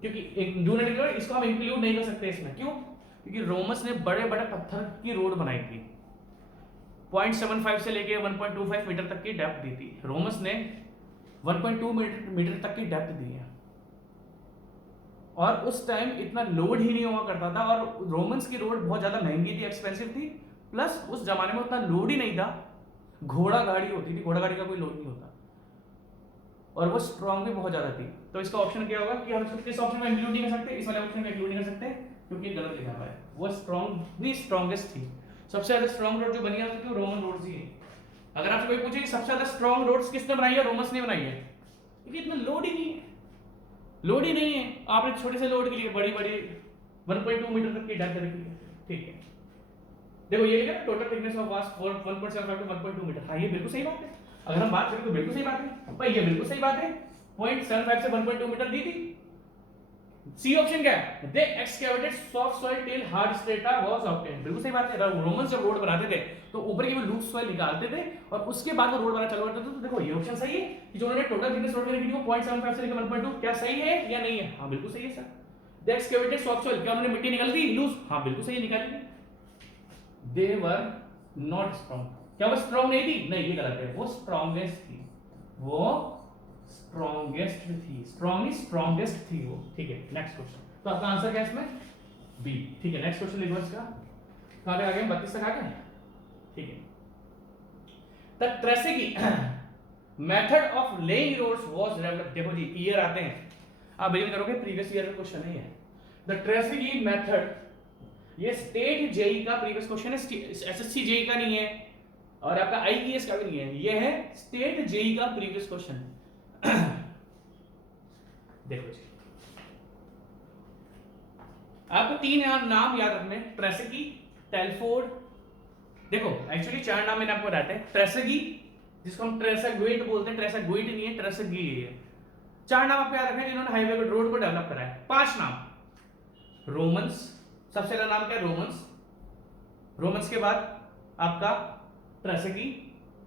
क्योंकि डू नॉट इंक्लूड इसको हम इंक्लूड नहीं कर सकते इसमें। क्यों? क्योंकि रोमन्स ने बड़े बड़े पत्थर की रोड बनाई थी, 0.75 से लेके 1.25 मीटर तक की डेप्थ दी थी। रोमन्स ने 1.2 मीटर तक की डेप्थ दी है, और उस टाइम इतना लोड ही नहीं हुआ करता था, और रोमन्स की रोड बहुत ज्यादा महंगी थी, एक्सपेंसिव थी, प्लस उस जमाने में उतना लोड ही नहीं था, घोड़ा गाड़ी होती थी, घोड़ा गाड़ी का कोई लोड नहीं होता, और वो स्ट्रॉन्ग भी बहुत ज्यादा थी। तो इसका ऑप्शन क्या होगा कि हम इसको किस ऑप्शन में इंक्लूड नहीं कर सकते? इस वाले ऑप्शन में इंक्लूड नहीं कर सकते, क्योंकि गलत लिखा हुआ है। वो स्ट्रॉन्गेस्ट थी, सबसे ज्यादा स्ट्रॉन्ग रोड जो बनी है वो रोमन रोड्स ही है। अगर आपसे कोई पूछे कि सबसे ज्यादा स्ट्रॉन्ग रोड्स किसने बनाई है? रोमन्स ने बनाई है, क्योंकि इतना लोड ही नहीं है, लोड ही नहीं है। आपने छोटे से लोड के लिए बड़ी बड़ी 1.2 मीटर तक की डेप्थ रखी है, ठीक है। देखो ये लिखा है total thickness of vast 1.75 to 1.2 metre, हाँ ये बिल्कुल सही बात है। अगर हम बात करें तो बिल्कुल सही बात है भाई, ये बिल्कुल सही बात है। 0.75 से 1.2 मीटर दी थी। सी ऑप्शन क्या है? They excavated soft soil till hard strata was obtained, बिल्कुल सही बात है। रोमन्स जब रोड बनाते थे तो ऊपर की वो लूज सॉइल निकालते थे और उसके बाद वो रोड बनाना चालू करते थे। तो देखो ये ऑप्शन सही है कि जो उन्होंने टोटल थिकनेस रोड की वो 0.75 से लेकर 1.2, क्या सही है या नहीं है? हाँ बिल्कुल सही है सर। दे एक्सकैवेटेड सॉफ्ट सॉइल, क्या उन्होंने मिट्टी निकाली थी लूज? हाँ बिल्कुल सही है, निकाली। दे वर नॉट स्ट्रांग, क्या वो स्ट्रांग नहीं थी? नहीं, ये गलत है, वो स्ट्रांगेस्ट थी, वो स्ट्रांगेस्ट थी, स्ट्रांगेस्ट थी वो, ठीक है। नेक्स्ट क्वेश्चन, तो आपका आंसर क्या है इसमें? बी, ठीक है। नेक्स्ट क्वेश्चन लिखो इसका, कहां तक आ गए? 32 तक आ गए, ठीक है। The Tresaguet method of laying roads was developed, देखो जी ईयर आते हैं, आप बिलीव करोगे प्रीवियस ईयर का क्वेश्चन नहीं है। द ट्रेसिकी मेथड, ये स्टेट जेई का प्रीवियस क्वेश्चन है, एसएससी जेई का नहीं है, और आपका आईईएस का भी नहीं है, ये है स्टेट जेई का प्रीवियस क्वेश्चन। देखो जी, आपको तीन नाम याद रखने, ट्रेसिकी, टेलफोर्ड, देखो एक्चुअली चार नाम मैंने आपको बताते हैं। ट्रेसेगी, जिसको हम ट्रेसेगुइट बोलते हैं, ट्रेसेगुइट नहीं है, ट्रेसेगी है। चार नाम आपको याद रखने जिन्होंने हाईवे को, रोड को डेवलप करा है। पांच नाम, रोमन्स, सबसे पहला नाम क्या है? रोमन्स। रोमन्स के बाद आपका ट्रेसेगी,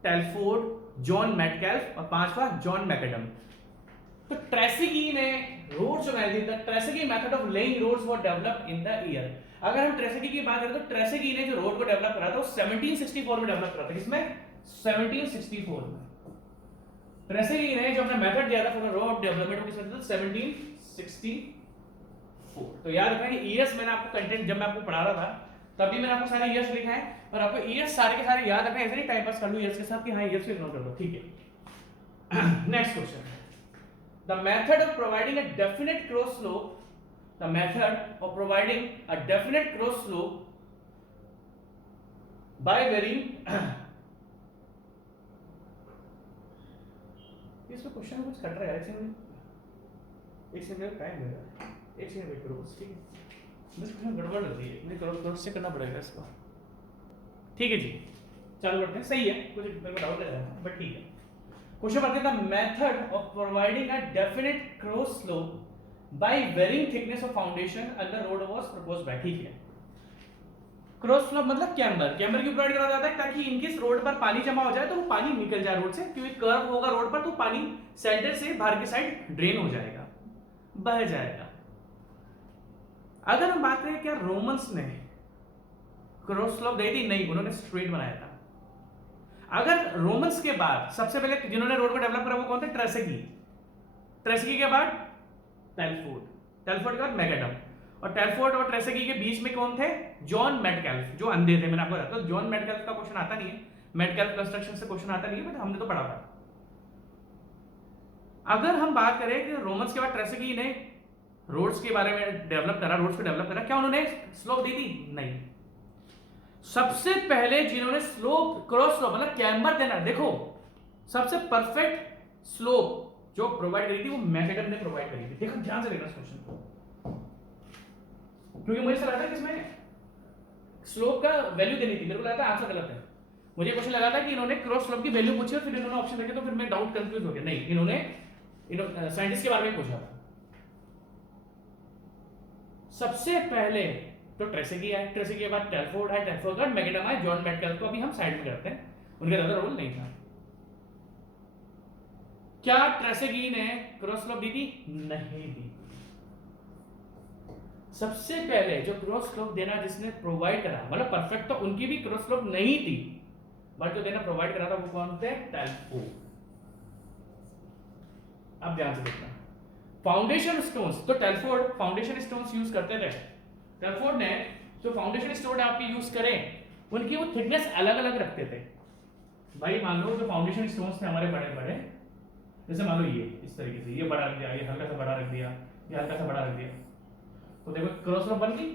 टेलफोर्ड, जॉन मैटकैल्फ, और पांचवा जॉन मैकडम। तो ट्रेसेगी ने रोड्स बनाई थी। The Tresaguet method of laying roads was developed in the year. अगर हम ट्रेसेगी की बात करें तो ट्रेसेगी ने जो रोड को डेवलप करा था वो 1764 में डेवलप करा था। किसमें? 1764 में। ट्रेसेगी ने जो अपना मेथड दिया था फॉर रोड डेवलपमेंट वो किसमें था? 1764। तो याद रखना कि ईयर्स मैंने आपको कंटेंट जब मैं आपको पढ़ा रहा था तभी मैंने आपको सारे ईयर्स लिखा है, और आपको ईयर्स सारे के सारे याद रखना है, ऐसे नहीं टाइम पास कर लूं ईयर्स के साथ कि हां ईयर्स को इग्नोर कर दो, ठीक है। Next question, the method of providing a definite cross slope, the method of providing a definite cross slope by varying इसमें क्वेश्चन कुछ कट रहा है, एक सेकंड टाइम लग रहा है, एक सेकंड वेट करो बस, ठीक है। बस क्वेश्चन गड़बड़ लग रही है, मुझे क्रॉस से करना पड़ेगा इसको, ठीक है जी। चालू करते हैं, सही है, कुछ मेरे को डाउट लग रहा है बट ठीक है। क्वेश्चन पढ़ते हैं, the method of providing a definite cross slope by varying thickness of foundation and the road was proposed by, ठीक है। क्रॉस स्लोप मतलब कैम्बर, कैम्बर क्यों प्रोवाइड करा जाता है? ताकि इनकेस रोड पर पानी जमा हो जाए तो वो पानी निकल जाए रोड से, क्योंकि कर्व होगा रोड पर तो पानी सेंटर से बाहर की साइड ड्रेन हो जाएगा, बह जाएगा। अगर हम बात करें क्या रोमन्स ने क्रॉस स्लोप दी थी? नहीं, उन्होंने स्ट्रेट बनाया था। अगर रोमन्स के बाद सबसे पहले जिन्होंने रोड को डेवलप करा वो कौन थे? ट्रेसेगी। ट्रेसेगी के बाद टेलफोर्ड, टेलफोर्ड के बाद मैकडम, और टेलफोर्ड और ट्रेसेगी के बीच में कौन थे? जॉन मेटकैल्फ, जो अंधे थे। मैंने आपको बताया, तो जॉन मेटकैल्फ का क्वेश्चन आता नहीं है, मेटकैल्फ कंस्ट्रक्शन से क्वेश्चन आता नहीं है, बट हमने तो पढ़ा था। अगर हम बात करें कि रोमन्स के बाद ट्रेसेगी ने रोड्स के बारे में डेवलप करा, रोड्स को डेवलप करा, क्या उन्होंने स्लोप दी थी? नहीं। सबसे पहले जिन्होंने स्लोप, क्रॉस स्लोप मतलब कैम्बर देना, देखो सबसे परफेक्ट स्लोप जो प्रोवाइड करी थी वो मैकडम ने प्रोवाइड करी थी। देखो ध्यान से देखना इस क्वेश्चन को, क्योंकि मुझे ऐसा लगा था कि इसमें स्लोप का वैल्यू देनी थी, मेरे को लगा था आंसर गलत है। मुझे क्वेश्चन लगा था कि इन्होंने क्रॉस स्लोप की वैल्यू पूछी और फिर इन्होंने ऑप्शन रखे, तो फिर मैं डाउट कंफ्यूज हो गया। नहीं, इन्होंने साइंटिस्ट के बारे में पूछा था। सबसे पहले तो ट्रेसेगी है, ट्रेसेगी के बाद टेलफोर्ड है, टेलफोर्ड के बाद मैकडम है, जॉन मेटकैल्फ को अभी हम साइड में करते हैं, उनका ज्यादा रोल नहीं था। क्या ट्रेसेगी ने क्रॉस स्लोप दी थी? नहीं दी। सबसे पहले जो क्रॉस स्लोप देना जिसने प्रोवाइड करा, मतलब परफेक्ट तो उनकी भी क्रॉस स्लोप नहीं थी, बट जो देना प्रोवाइड करा था वो कौन थे? टेलफोर्ड। अब ध्यान से देखना, फाउंडेशन स्टोन्स, तो टेलफोर्ड फाउंडेशन स्टोन्स यूज करते थे। टेलफोर्ड ने जो फाउंडेशन स्टोन आपके यूज करें, उनकी वो थिकनेस अलग अलग रखते थे। भाई मान लो जो फाउंडेशन स्टोन्स थे हमारे बड़े बड़े, जैसे मान लो ये इस तरीके से, ये बड़ा रख दिया, ये हल्का सा बड़ा रख दिया, ये हल्का सा बड़ा रख दिया, तो देखो क्रॉस स्लोप बन गई।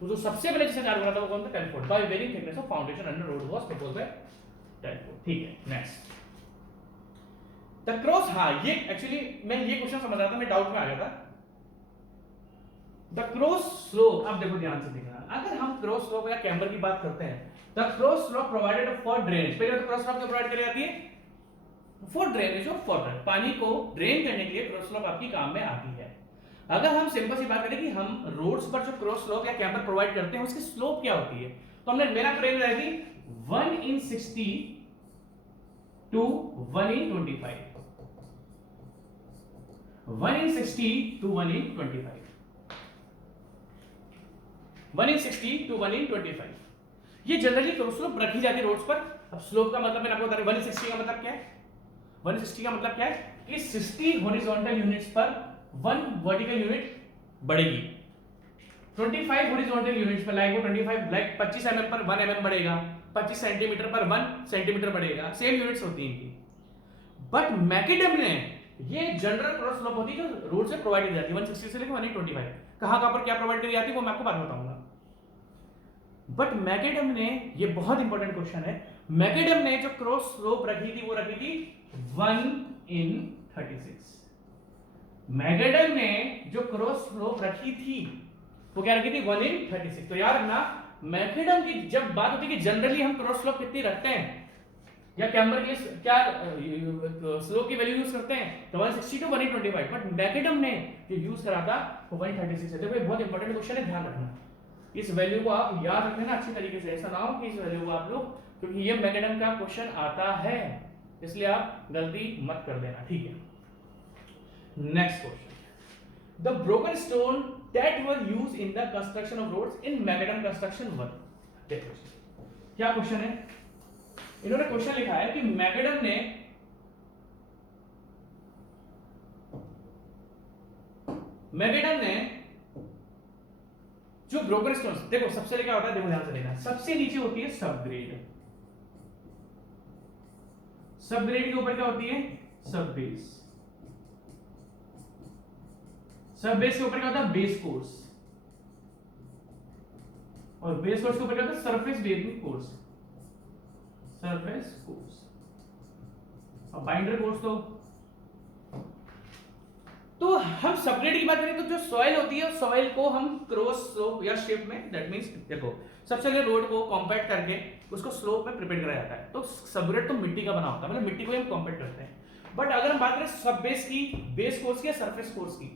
तो जो सबसे पहले जिसने कार्य करा था वो कौन था? Telford. By varying thickness of foundation under road was proposed by Telford. ठीक है, नेक्स्ट द क्रॉस। हाँ, ये एक्चुअली मैं ये क्वेश्चन समझ रहा था, मैं डाउट में आ गया था। द क्रॉस स्लोप, अब देखो ध्यान से देखना, अगर हम क्रॉस स्लोप या कैम्बर की बात करते हैं, the cross slope provided for drainage. पहले तो क्रॉस स्लोप जो प्रोवाइड करी जाती है फॉर ड्रेनेज ऑफ वाटर, पानी को ड्रेन करने के लिए क्रॉस स्लोप आपकी काम में आती है। अगर हम सिंपल सी बात करें कि हम रोड्स पर जो क्रॉस स्लोप या कैम्बर प्रोवाइड करते हैं उसकी स्लोप क्या होती है, तो हमने मेरा ट्रेन रहेगी 1/60 टू 1/25, 1/60 टू 1/25, 1/60 टू 1/25। ये जनरली क्रॉस स्लोप रखी जाती है रोड्स पर। अब स्लोप का मतलब मैंने आपको बता दिया, 1/60 का मतलब क्या है? 1/60 का मतलब क्या है कि 60 हॉरिजॉन्टल यूनिट्स पर 1 वर्टिकल यूनिट बढ़ेगी, 25 हॉरिजॉन्टल यूनिट्स पर लाइक वो 25 लाइक 25 mm पर 1 mm बढ़ेगा, 25 सेंटीमीटर पर 1 सेंटीमीटर बढ़ेगा, सेम यूनिट्स होती हैं इनकी। बट मैकडम ने ये जनरल क्रॉस स्लोप होती है जो रोड से प्रोवाइड की जाती है, 160 से लेकर 125। कहां पर क्या प्रोवाइड करी जाती है वो मैं आपको बाद में बताऊंगा। बट मैकडम ने, ये बहुत इंपॉर्टेंट क्वेश्चन है, मैकडम ने जो क्रॉस स्लोप रखी थी वो रखी थी 1/36। मैकडम ने जो क्रॉस स्लोप रखी थी वो क्या रखी थी? 1/36। तो यार ना, मैकडम की जब बात होती है कि जनरली हम क्रॉस स्लोप कितनी रखते हैं या कैम्बर के क्या स्लोप की वैल्यू यूज करते हैं, तो 160 टू 1/25, बट मैकडम ने जो यूज करा था वो 1/36 है। देखो ये बहुत इंपॉर्टेंट क्वेश्चन है, ध्यान रखना। इस वैल्यू को आप याद रखें ना अच्छी तरीके से, ऐसा ना हो कि इस वैल्यू को आप लोग, क्योंकि ये मैकडम का क्वेश्चन आता है, इसलिए आप गलती मत कर देना, ठीक है। Next question, the broken stone that were used in the construction of roads in macadam construction 1। देखो क्या क्वेश्चन है, इन्होंने क्वेश्चन लिखा है कि मैकडम ने जो ब्रोकन स्टोन्स, देखो सबसे क्या होता है, देखो ध्यान से देखना, सबसे नीचे होती है सबग्रेड, सबग्रेड के ऊपर क्या होती है? सब बेस, सब बेस के ऊपर क्या होता है? बेस कोर्स, और बेस कोर्स के ऊपर क्या होता है? Surface bearing course, surface course, और बाइंडर कोर्स। तो हम सबग्रेड की बात करें तो जो सॉइल होती है, सॉइल को हम क्रॉस स्लोप या शेप में, दैट मींस देखो सबसे पहले रोड को कॉम्पैक्ट करके उसको स्लोप में प्रिपेयर करा जाता है, तो सबग्रेड तो मिट्टी का बना होता है, मतलब मिट्टी को हम कॉम्पैक्ट करते हैं। बट अगर हम बात करें सब बेस की, बेस कोर्स की या सरफेस कोर्स की,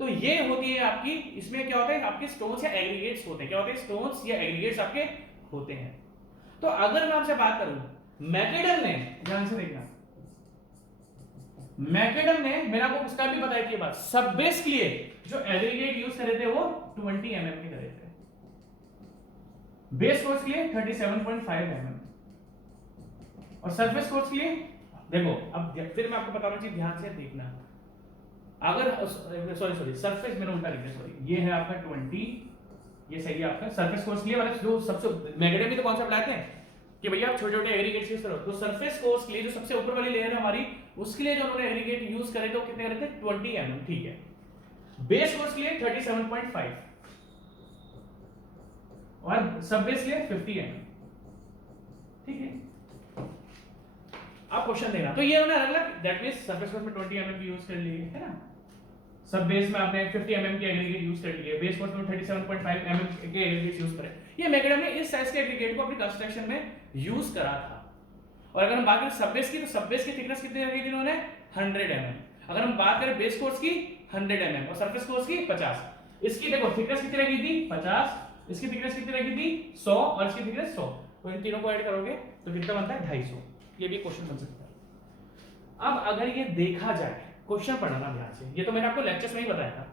तो ये होती है आपकी, इसमें क्या होता है आपके स्टोन्स या एग्रीगेट्स होते हैं। क्या होते हैं? स्टोन्स या एग्रीगेट्स आपके होते हैं। तो अगर मैं आपसे बात करूं, मैकडम ने, ध्यान से देखना, मैकडम ने, मैंने आपको उसका भी बताया कि बात, सब बेस के लिए जो एग्रीगेट यूज करे थे वो 20 mm के करे थे, बेस कोर्स के लिए 37.5 mm, और सरफेस कोर्स के लिए देखो, अब फिर मैं आपको बता रहा हूं, ध्यान से देखना, अगर सॉरी सरफेस मैंने उल्टा लिख दिया, सॉरी, ये है आपका 20, ये सही है आपका सरफेस कोर्स के लिए, मतलब जो सबसे मैग्नेट में तो कॉन्सेप्ट लाते हैं कि भैया आप छोटे छोटे एग्रीगेट्स यूज करो, तो सरफेस कोर्स के लिए जो सबसे ऊपर वाली लेयर है हमारी, उसके लिए जो उन्होंने एग्रीगेट यूज करे तो कितने करे थे 20 mm, ठीक है। बेस कोर्स के लिए 37.5 और सब बेस के लिए 50 mm, ठीक है। आप क्वेश्चन देना, तो ये उन्होंने अलग अलग, दैट मींस सरफेस कोर्स में 20 mm की यूज कर लिए है ना, सब बेस में आपने 50 mm के एग्रीगेट यूज कर लिए, बेस कोर्स में 37.5 mm के एग्रीगेट यूज करे। ये मैग्नेट ने इस साइज के एग्रीगेट को अपनी कंस्ट्रक्शन में यूज करा था। और अगर हम बात करें सब बेस की, तो सब बेस की थिकनेस कितनी रखी थी इन्होंने 100 mm। अगर हम बात करें बेस कोर्स की 100 mm और सरफेस कोर्स की 50। इसकी देखो थिकनेस कितनी रखी थी 50, इसकी थिकनेस कितनी रखी थी 100 और इसकी थिकनेस 100, तो इन तीनों को ऐड करोगे तो कितना बनता है 250। ये भी क्वेश्चन बन सकता है। अब अगर ये देखा जाए, क्वेश्चन पढ़ना ध्यान से, ये तो मैंने आपको लेक्चर्स में ही बताया था।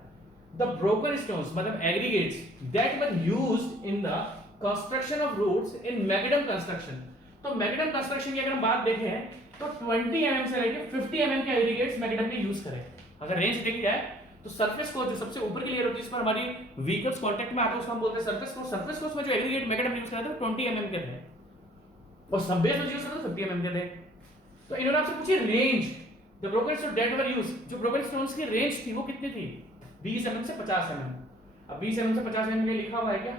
द ब्रोकन स्टोन्स मतलब aggregates that were used in the construction of routes in macadam construction. तो मैग्नेटम कंस्ट्रक्शन की अगर हम बात देखें तो 20 mm से लेकर 50 mm के एग्रीगेट्स मैग्नेटम में यूज करें। अगर रेंज देखी जाए तो सरफेस को जो सबसे ऊपर की लेयर होती है जिस पर हमारी व्हीकल्स कांटेक्ट में आते हैं उसको हम बोलते हैं सरफेस को। सरफेस को में जो एग्रीगेट मैग्नेटम यूज करते हैं 20 mm के थे और सब बेस जो यूज करते हैं 50 mm के थे। तो इन्होंने आपसे पूछी range, the broken stone that were used, जो ब्रोकन स्टोन्स की रेंज थी वो कितनी थी 20 mm से 50 mm। अब 20 mm से 50 mm के लिखा हुआ है क्या,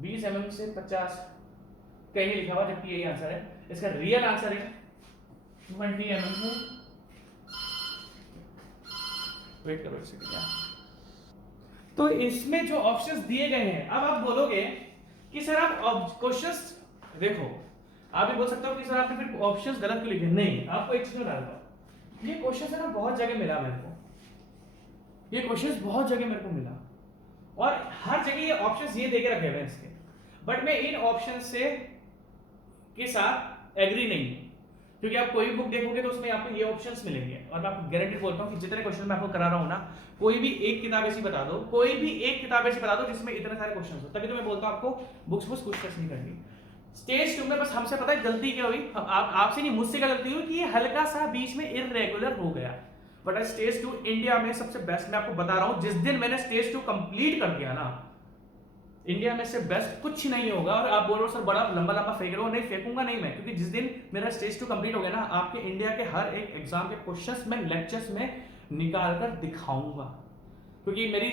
20 mm से 50 कहीं नहीं लिखा हुआ, जबकि यही आंसर है। इसका रियल आंसर है 20 mm से, वेट करो एक सेकंड। तो इसमें जो ऑप्शंस दिए गए हैं, अब आप बोलोगे कि सर आप क्वेश्चंस देखो, आप भी बोल सकते हो कि सर आपने फिर ऑप्शंस गलत क्यों लिखे। नहीं, आपको एक चीज डालता हूं, ये क्वेश्चन है ना बहुत जगह मिला मेरे को, ये क्वेश्चन बहुत जगह मेरे को मिला और हर जगह ये ऑप्शंस ये देके रखे हुए हैं इसके, बट मैं इन ऑप्शन से के साथ एग्री नहीं हूं, क्योंकि आप कोई बुक देखोगे तो उसमें आपको ये ऑप्शंस मिलेंगे। और मैं आपको गारंटी बोलता हूं कि जितने क्वेश्चन मैं आपको करा रहा हूं ना, कोई भी एक किताब ऐसी बता दो, कोई भी एक किताब ऐसी बता दो जिसमें इतने सारे क्वेश्चन हो, तभी तो मैं बोलता हूं आपको बुक्स कुछ टेस्ट नहीं करनी। स्टेज 2 में बस हमसे पता है गलती क्या हुई, आपसे नहीं मुझसे क्या गलती हुई कि ये हल्का सा बीच में इररेगुलर हो गया। बट स्टेज 2 इंडिया में सबसे बेस्ट, मैं आपको बता रहा हूं, जिस दिन मैंने स्टेज 2 कंप्लीट कर दिया ना, इंडिया में से बेस्ट कुछ नहीं होगा। और आप बोल रहे हो सर बड़ा लंबा लंबा फेंक रहे हो, नहीं फेंकूंगा नहीं मैं, क्योंकि जिस दिन मेरा स्टेज 2 कंप्लीट हो गया ना, आपके इंडिया के हर एक एग्जाम के क्वेश्चंस मैं लेक्चर्स में निकाल कर दिखाऊंगा। क्योंकि मेरी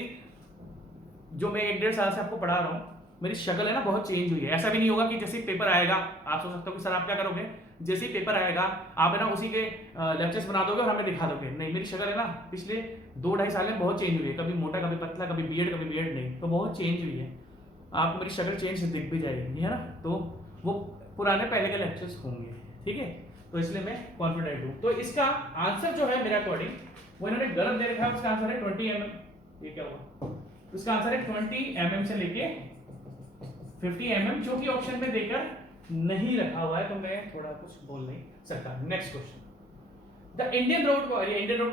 जो मैं 1-1.5 साल से आपको पढ़ा रहा हूं, मेरी शक्ल है ना बहुत चेंज हुई है। ऐसा भी नहीं होगा कि जैसे पेपर आएगा आप सोच सकते हो कि सर आप क्या करोगे, जैसे ही पेपर आएगा आप है ना उसी के लेक्चर्स बना दोगे और हमें दिखा दोगे। नहीं, मेरी शक्ल है ना पिछले 2-2.5 साल में बहुत चेंज हुई है, कभी मोटा कभी पतला, कभी बियर्ड नहीं, तो बहुत चेंज हुई है। आपको मेरी शक्ल चेंज दिख भी जाएगी, है ना, तो वो पुराने पहले के लेक्चर्स होंगे, ठीक है। तो इसलिए मैं कॉन्फिडेंट हूं। तो इसका आंसर जो है मेरा अकॉर्डिंग, वो इन्होंने गलत दे रखा है, उसका आंसर है 20 mm। ये क्या हुआ, उसका आंसर है 20 mm से लेके 50 mm, जो कि ऑप्शन में देकर नहीं रखा हुआ है, तो मैं थोड़ा कुछ बोल नहीं सकता। Next question, the Indian road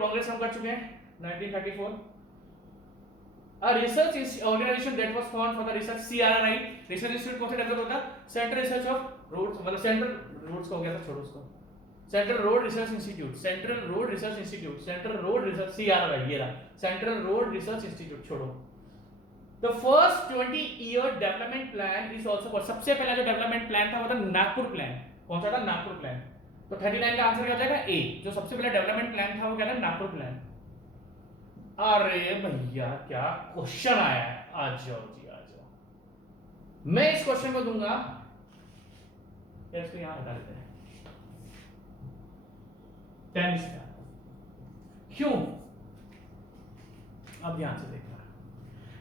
Congress हम कर चुके हैं 1934। A research organization that was formed for the research, CRRI research institute कौन सा डेवलप होता है, सेंट्रल रिसर्च ऑफ रोड्स, मतलब सेंट्रल रोड्स का हो गया था, छोड़ो उसको, central road research institute, central road research institute, central road research, CRRI ये रहा, सेंट्रल रोड रिसर्च इंस्टीट्यूट, छोड़ो। The first 20-year development plan is also for, सबसे पहला जो डेवलपमेंट प्लान था वो था नागपुर प्लान। कौन सा था, नागपुर प्लान। तो 39 का आंसर क्या हो जाएगा ए, जो सबसे पहला डेवलपमेंट प्लान था वो क्या था, नागपुर प्लान। अरे भैया क्या क्वेश्चन आया है, आ जाओ जी आ जाओ। मैं इस क्वेश्चन को दूंगा, इसको यहां हटा देते हैं, 10 स्टार। क्यों, अब ध्यान से देखना।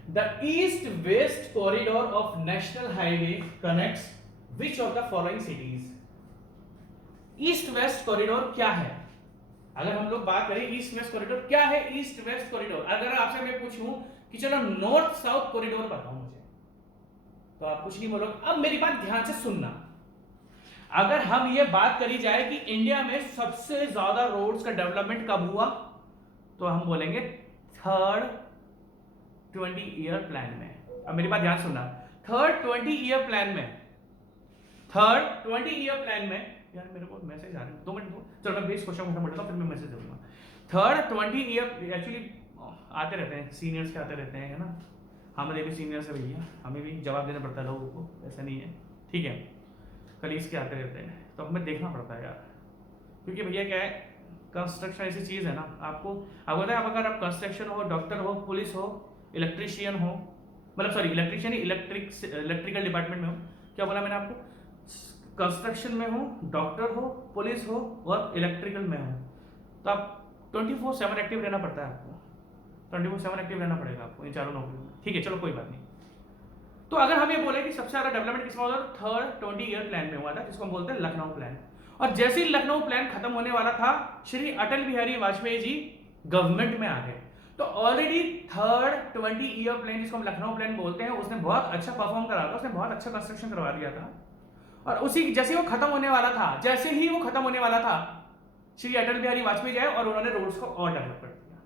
The east west corridor of national highway connects which of the following cities. East west corridor क्या है, अगर हम लोग बात करें ईस्ट वेस्ट कॉरिडोर क्या है, ईस्ट वेस्ट कॉरिडोर अगर आपसे मैं पूछूं कि चलो नॉर्थ साउथ कॉरिडोर बताओ मुझे, तो आप कुछ नहीं बोलोगे। अब मेरी बात ध्यान से सुनना, अगर हम ये बात करी जाए कि इंडिया में सबसे ज्यादा रोड्स का डेवलपमेंट कब हुआ, तो हम बोलेंगे थर्ड 20-year प्लान में। अब मेरी बात ध्यान सुनना, थर्ड 20-year प्लान में, यार मेरे को मैसेज आ रहे हैं, 2 मिनट दो, चलो मैं बेस क्वेश्चन खत्म कर लेता हूं, फिर मैं मैसेज दूंगा। थर्ड 20 ईयर एक्चुअली आते रहते हैं, सीनियर्स के आते रहते हैं, है ना, हमारे भी सीनियर्स है भैया, हमें भी जवाब देना पड़ता है लोगों को, ऐसा नहीं है, ठीक है, कलीग्स के आते रहते हैं, तो हमें देखना पड़ता है यार, क्योंकि भैया क्या है, कंस्ट्रक्शन ऐसी चीज़ है ना, आपको पता है, अगर आप कंस्ट्रक्शन हो, डॉक्टर हो, पुलिस हो, इलेक्ट्रीशियन हो, मतलब सॉरी इलेक्ट्रीशियन, इलेक्ट्रिकल डिपार्टमेंट में हो, क्या बोला मैंने आपको, कंस्ट्रक्शन में हो, डॉक्टर हो, पुलिस हो और इलेक्ट्रिकल में हो, तो आप 24/7 एक्टिव रहना पड़ता है आपको, 24/7 एक्टिव रहना पड़ेगा आपको इन चारों नौकरियों में, ठीक है, चलो कोई बात नहीं। तो अगर हम ये बोले कि सबसे ज्यादा डेवलपमेंट किसमें हुआ था, थर्ड 20 ईयर प्लान में हुआ था, जिसको हम बोलते हैं लखनऊ प्लान। और जैसे ही लखनऊ प्लान खत्म होने वाला था, श्री अटल बिहारी वाजपेयी जी गवर्नमेंट में आ गए, तो ऑलरेडी थर्ड 20 ईयर प्लान, जिसको हम लखनऊ प्लान बोलते हैं, उसने बहुत अच्छा परफॉर्म करा था, उसने बहुत अच्छा कंस्ट्रक्शन करवा दिया था। और उसी जैसे वो खत्म होने वाला था, जैसे ही वो खत्म होने वाला था, श्री अटल बिहारी वाजपेयी जी आए और उन्होंने रोड्स को और डेवलप कर दिया।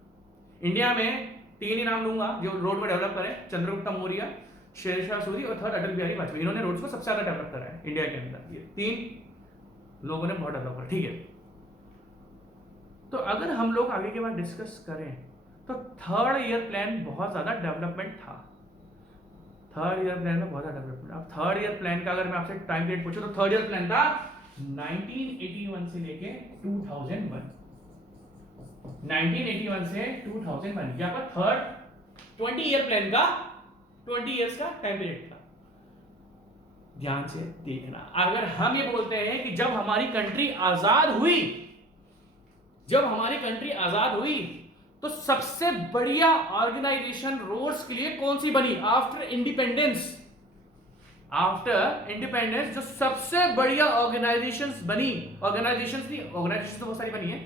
इंडिया में 3 ही नाम लूंगा जो रोड में डेवलप करे, चंद्रगुप्त मौर्य, शेरशाह सूरी और थर्ड अटल बिहारी वाजपेयी, इन्होंने रोड्स को सबसे ज्यादा डेवलप करा है इंडिया के अंदर, ये 3 लोगों ने बहुत डेवलप करा, ठीक है। तो अगर हम लोग आगे के बाद डिस्कस करें तो थर्ड ईयर प्लान बहुत ज्यादा डेवलपमेंट था, थर्ड ईयर प्लान में बहुत ज्यादा डेवलपमेंट। अब थर्ड ईयर प्लान का अगर मैं आपसे टाइम पीरियड पूछूं तो थर्ड ईयर प्लान था 1981 से लेके 2001, 1981 से 2001, यहाँ पर थर्ड 20 ईयर प्लान का 20 इयर्स का टाइम पीरियड था। ध्यान से देखना, अगर हम ये बोलते हैं कि जब हमारी कंट्री आजाद हुई, जब हमारी कंट्री आजाद हुई तो सबसे बढ़िया ऑर्गेनाइजेशन रोड्स के लिए कौन सी बनी आफ्टर इंडिपेंडेंस, आफ्टर इंडिपेंडेंस जो सबसे बढ़िया ऑर्गेनाइजेशंस बनी, ऑर्गेनाइजेशंस नहीं, ऑर्गेनाइजेशन तो बहुत सारी बनी है।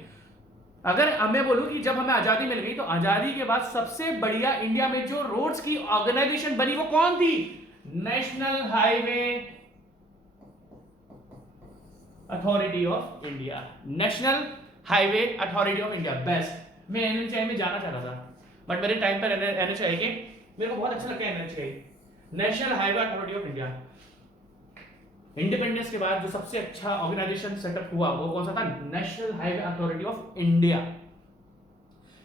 अगर मैं बोलूं कि जब हमें आजादी मिल गई तो आजादी के बाद सबसे बढ़िया इंडिया में जो रोड्स की ऑर्गेनाइजेशन बनी वो कौन थी, national highway authority of India, national highway authority of India, best. मैं एनएचआई में जाना चाहता था बट मेरे टाइम पर एनएचआई के मेरे को बहुत अच्छा लगता है NHI, national highway authority of India. Independence के बाद जो सबसे अच्छा ऑर्गेनाइजेशन सेटअप हुआ वो कौन सा था, national highway authority of India.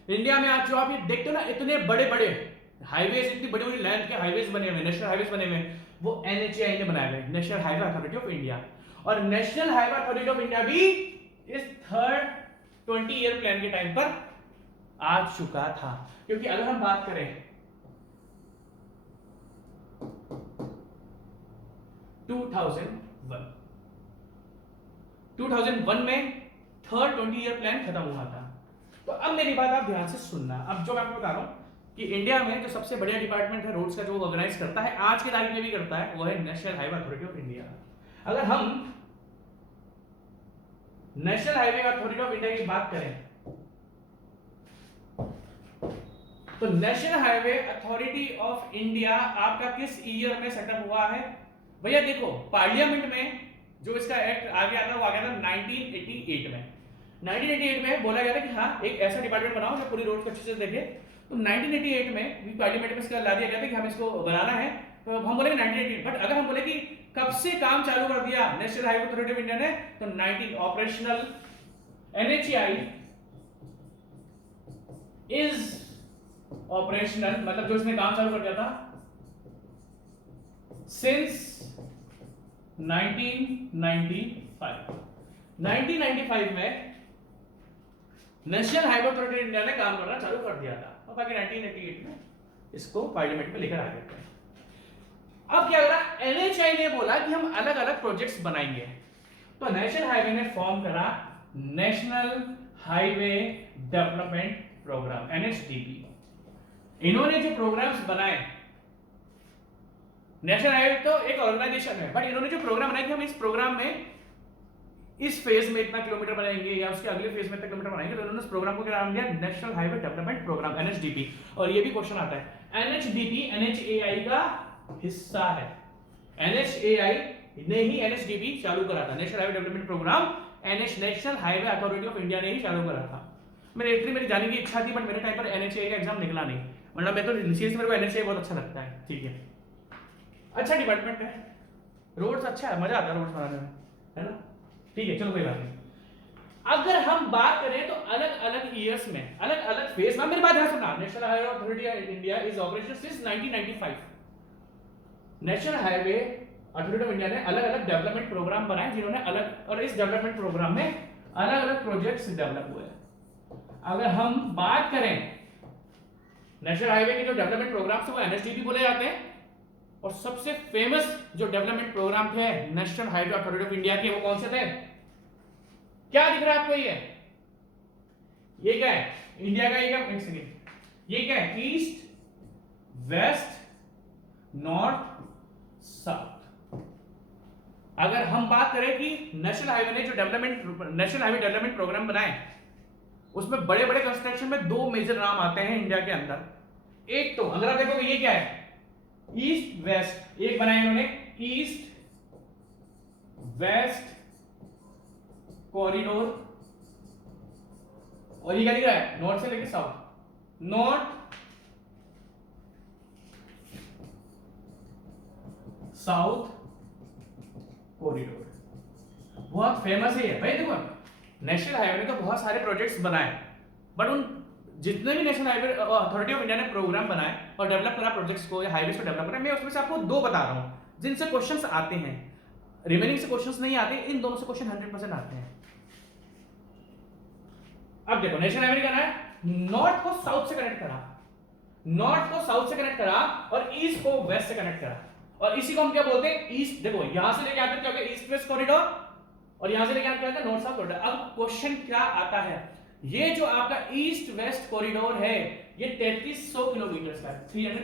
India में आज जो आप ये देखते हो ना, इतने बड़े बड़े हाईवेज, इतनी बड़ी बड़ी लैंड के हाईवेज बने हुए, नेशनल हाईवेज बने हुए, वो एनएचएआई ने बनाए हुए, National highway authority of India. और National highway authority of India भी इस थर्ड 20 ईयर प्लान के टाइम पर आ चुका था, क्योंकि अगर हम बात करें 2001 में थर्ड 20 ईयर प्लान खत्म हुआ था। तो अब मेरी बात आप ध्यान से सुनना, अब जो मैं आपको बता रहा हूं कि इंडिया में जो सबसे बढ़िया डिपार्टमेंट है रोड्स का, जो ऑर्गेनाइज करता है आज की तारीख में भी करता है, वो है national highway authority of India. अगर हम national highway authority of India की बात करें तो national highway authority of India आपका किस ईयर में सेटअप हुआ है भैया, देखो पार्लियामेंट में जो इसका एक्ट आ गया था वो आ गया था 1988 में। 1988 में बोला गया था कि हाँ एक ऐसा डिपार्टमेंट बनाओ जो पूरी रोड को अच्छे से देखे। तो 1988 में पार्लियामेंट में इसका ला दिया गया था कि हम इसको बनाना है, तो हम बोलेंगे 1988। बट अगर हम बोले कि कब से काम चालू कर दिया national highway authority of India ने, तो 19 ऑपरेशनल एनएचएआई इज ऑपरेशनल, मतलब जो इसने काम चालू कर दिया था सिंस 1995 में नेशनल हाईवे अथॉरिटी इंडिया ने काम करना चालू कर दिया था, और बाकी 1988 में इसको पार्लियामेंट में लेकर आ गए थे। अब क्या करा, एनएचआई ने बोला कि हम अलग अलग प्रोजेक्ट्स बनाएंगे, तो नेशनल हाईवे ने फॉर्म करा national highway development programme, NHDP. इन्होंने जो प्रोग्राम्स बनाए, नेशनल हाईवे तो एक ऑर्गेनाइजेशन है, बट इन्होंने जो प्रोग्राम बनाया कि हम इस प्रोग्राम में इस फेज में इतना किलोमीटर बनाएंगे या उसके अगले फेज में इतना किलोमीटर बनाएंगे, तो इन्होंने इस प्रोग्राम को क्या नाम दिया, national highway development programme, NHDP. और ये भी क्वेश्चन आता है, एनएचडीपी एनएचएआई का हिस्सा है, एनएचएआई ने ही एनएचडीपी चालू करा था, national highway development programme national highway authority of India ने ही चालू करा था। मेरी जाने की इच्छा थी बट मेरे टाइम पर एनएचएआई का एग्जाम निकला नहीं, मतलब मैं तो सीरियसली मेरे को एनएचएआई बहुत अच्छा लगता है, ठीक है, अच्छा डिपार्टमेंट है, रोड्स अच्छा है, मजा आता है रोड्स बनाने में, है ना, ठीक है, चलो कोई बात नहीं। अगर हम बात करें तो अलग अलग ईयर्स में, अलग अलग फेज में, मेरी बात ध्यान सुनना, national highway authority of India is operational since 1995। National highway authority of India ने अलग अलग डेवलपमेंट प्रोग्राम बनाए, जिन्होंने अलग, और इस डेवलपमेंट प्रोग्राम में अलग अलग प्रोजेक्ट्स डेवलप हुए। अगर हम बात करें नेशनल हाईवे के जो डेवलपमेंट प्रोग्राम्स वो एनएचडीपी बोले जाते हैं, और सबसे फेमस जो डेवलपमेंट प्रोग्राम थे national highway authority of India के, वो कौन से थे? क्या दिख रहा है आपको? ये क्या है? इंडिया का, ये क्या, एक सेकंड, ये क्या है? East, west, north, south. अगर हम बात करें कि नेशनल हाईवे ने जो नेशनल हाईवे डेवलपमेंट प्रोग्राम बनाए, उसमें बड़े बड़े कंस्ट्रक्शन में दो मेजर नाम आते हैं इंडिया के अंदर। एक तो अगर आप देखोगे ये क्या है? ईस्ट वेस्ट, एक बनाया इन्होंने ईस्ट वेस्ट कॉरिडोर, और ये क्या दिख रहा है? नॉर्थ से लेके साउथ, नॉर्थ साउथ कॉरिडोर। बहुत फेमस है भाई। देखो नेशनल हाईवे ने तो बहुत सारे प्रोजेक्ट्स बनाए, बट उन जितने भी national highway authority of India ने प्रोग्राम बनाए और डेवलप करा प्रोजेक्ट्स को या हाईवेज को डेवलप करा, मैं उसमें से आपको दो बता रहा हूं जिनसे क्वेश्चंस आते हैं। रिमेनिंग से क्वेश्चंस नहीं आते, इन दोनों से क्वेश्चन 100% आते हैं। अब देखो नेशनल हाईवे क्या है? नॉर्थ को साउथ से कनेक्ट करा, नॉर्थ को साउथ से कनेक्ट करा और ईस्ट को वेस्ट से कनेक्ट करा, और इसी को हम क्या बोलते हैं? ईस्ट। देखो यहां से लेके आते हैं ईस्ट वेस्ट कॉरिडोर, और यहां से लेके आते हैं नॉर्थ साउथ कॉरिडोर। अब क्वेश्चन क्या आता है? ये जो आपका ईस्ट वेस्ट कॉरिडोर है ये 3300 किलोमीटर का है, 300।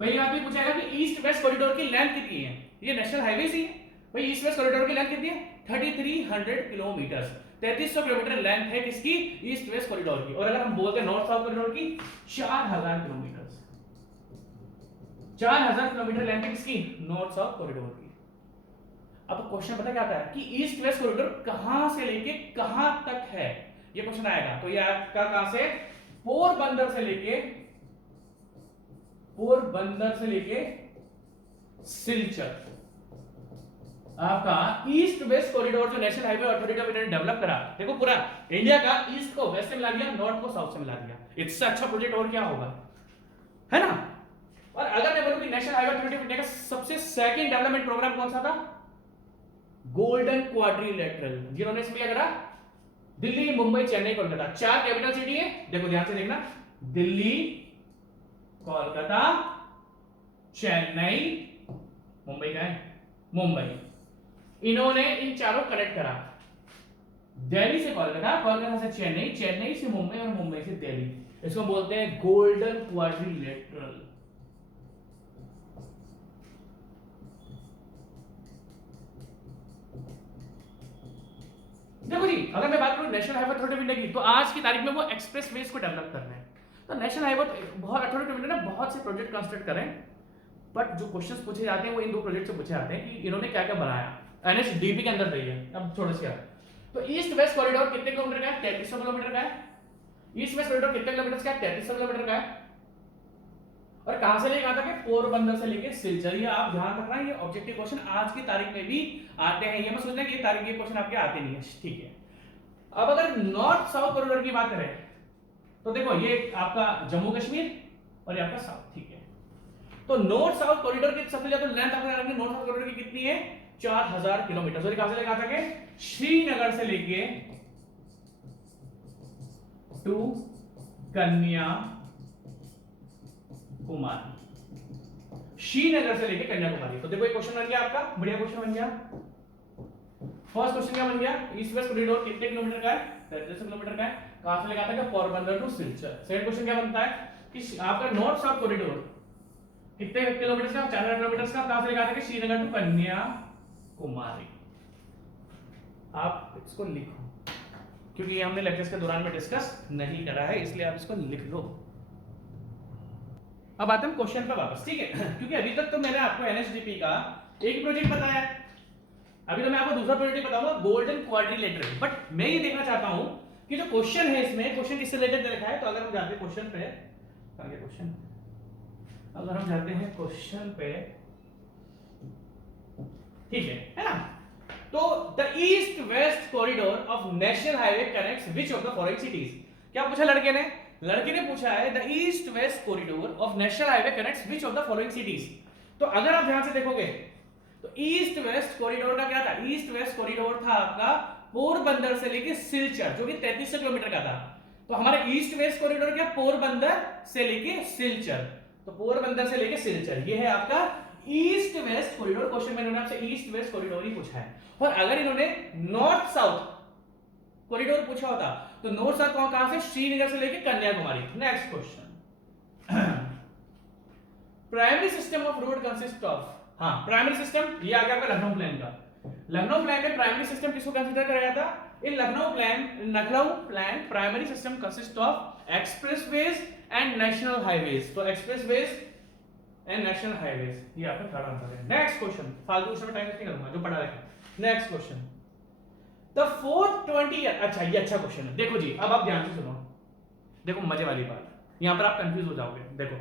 पहली बात ये पूछा कि ईस्ट वेस्ट कॉरिडोर की लेंथ कितनी है? ये नेशनल हाईवे ही है भाई। ईस्ट वेस्ट कॉरिडोर की लेंथ कितनी है? 3300 किलोमीटर। 3300 किलोमीटर लेंथ है किसकी? ईस्ट वेस्ट कॉरिडोर की। और अगर हम बोलते हैं नॉर्थ साउथ कॉरिडोर की, 4000 किलोमीटर। 4000 किलोमीटर लेंथ है किसकी? नॉर्थ साउथ कॉरिडोर की। अब क्वेश्चन पता क्या आता है कि ईस्ट वेस्ट कॉरिडोर कहां से लेके कहां तक है, ये क्वेश्चन आएगा। तो ये आपका कहां से? पोरबंदर से लेके सिलचर। आपका ईस्ट वेस्ट कॉरिडोर जो national highway authority of India ने डेवलप करा, देखो पूरा इंडिया का ईस्ट को वेस्ट से मिला दिया, नॉर्थ को साउथ से मिला दिया। इससे अच्छा प्रोजेक्ट और क्या होगा, है ना? और अगर मैं बोलूं कि national highway authority of India का सबसे सेकंड डेवलपमेंट प्रोग्राम कौन सा था? Golden quadrilateral. जिन्होंने इसमें क्या करा? दिल्ली, मुंबई, चेन्नई, कोलकाता, 4 कैपिटल सिटी है। देखो ध्यान से देखना, दिल्ली, कोलकाता, चेन्नई, मुंबई का है, मुंबई। इन्होंने इन चारों कनेक्ट करा, दिल्ली से कोलकाता, कोलकाता से चेन्नई, चेन्नई से मुंबई और मुंबई से दिल्ली। इसको बोलते हैं गोल्डन क्वाड्रिलेटरल। देखो जी, अगर मैं बात करूं national highway authority of India की, तो आज की तारीख में वो एक्सप्रेस वेज को डेवलप कर रहे हैं। तो national highway authority of India ने बहुत से प्रोजेक्ट कंस्ट्रक्ट करे, बट जो क्वेश्चंस पूछे जाते हैं वो इन दो प्रोजेक्ट से पूछे जाते हैं कि इन्होंने क्या क्या बनाया। एनएचडीपी के अंदर रही है। अब छोटा सा, तो ईस्ट वेस्ट कॉरिडोर कितने किलोमीटर का है? 3300 किलोमीटर का है। ईस्ट वेस्ट कॉरिडोर कितने किलोमीटर का है? 3300 किलोमीटर का है। और कहां से लेके आता है? पोरबंदर से लेके सिलचर। ये आप ध्यान रखना, ये ऑब्जेक्टिव क्वेश्चन आज की तारीख में भी आते हैं। ये मत सोचना कि ये तारीख के क्वेश्चन आपके आते नहीं है, ठीक है। अब अगर नॉर्थ साउथ कॉरिडोर की बात करें तो देखो ये आपका जम्मू कश्मीर और ये आपका साउथ, ठीक है। तो नॉर्थ साउथ कॉरिडोर की सबसे ज्यादा लेंथ आपको नॉर्थ साउथ कॉरिडोर की कितनी है? 4000 किलोमीटर। तो कहां से लेके आता है? श्रीनगर से लेके टू कन्याकुमारी, श्रीनगर से लेके कन्याकुमारी। तो देखो ये क्वेश्चन बन गया आपका, बढ़िया क्वेश्चन बन गया। फर्स्ट क्वेश्चन क्या बन गया? ईस्ट वेस्ट कॉरिडोर कितने किलोमीटर का है? 3300 किलोमीटर का है। कहां से लेके आता है? Porbandar to Silchar. Second question क्या बनता है कि आपका नॉर्थ साउथ कॉरिडोर कितने किलोमीटर का? 4000 किलोमीटर का। कहां से लेके आता है? श्रीनगर टू कन्याकुमारी। आप इसको लिखो, क्योंकि ये हमने लेक्चर्स के दौरान में डिस्कस नहीं करा है, इसलिए आप इसको लिख लो। अब आते हैं क्वेश्चन पर वापस, ठीक है। क्योंकि अभी तक तो मैंने आपको एनएचडीपी का एक प्रोजेक्ट बताया, अभी तो मैं आपको दूसरा प्रोजेक्ट बताऊंगा, गोल्डन क्वाड्रिलेटरल। बट मैं ये देखना चाहता हूं कि जो क्वेश्चन है इसमें, क्वेश्चन किससे रिलेटेड लिखा है। तो अगर हम जाते हैं क्वेश्चन पे, आगे क्वेश्चन, अगर हम जाते हैं क्वेश्चन पे, ठीक है ना? तो the east west corridor of national highway connects which of the following cities. क्या पूछा लड़के ने? लड़के ने पूछा है the east west corridor of national highway connects which of the following cities. तो अगर आप ध्यान से देखोगे तो ईस्ट वेस्ट कॉरिडोर का क्या था? ईस्ट वेस्ट कॉरिडोर था आपका पोरबंदर से लेके सिलचर, जो कि 3300 किलोमीटर का था। तो हमारे ईस्ट वेस्ट कॉरिडोर क्या? पोरबंदर से लेके सिलचर। तो पोरबंदर से लेके सिलचर, ये है आपका ईस्ट वेस्ट कॉरिडोर। क्वेश्चन में इन्होंने आपसे ईस्ट वेस्ट कॉरिडोर ही पूछा है। और अगर इन्होंने नॉर्थ साउथ कॉरिडोर पूछा होता तो नॉर्थ साउथ कहां से? श्रीनगर से लेके Kanyakumari. Next question, primary system of road consist of. हाँ, प्राइमरी सिस्टम ये आ गया आपका लखनऊ प्लान का। लखनऊ प्लान में प्राइमरी सिस्टम किसको कंसीडर कराया था? In Lucknow plan primary system consist of expressways and national highways. तो एक्सप्रेसवेज एंड नेशनल हाईवेज, ये आपका थर्ड आंसर है। नेक्स्ट क्वेश्चन, फालतू उसमें टाइम वेस्ट नहीं करूंगा, जो पढ़ा है। Next question, the fourth 20 year. अच्छा, ये अच्छा क्वेश्चन है। देखो जी, अब आप ध्यान से सुनो, देखो मजे वाली बात, यहां पर आप कंफ्यूज हो जाओगे। देखो,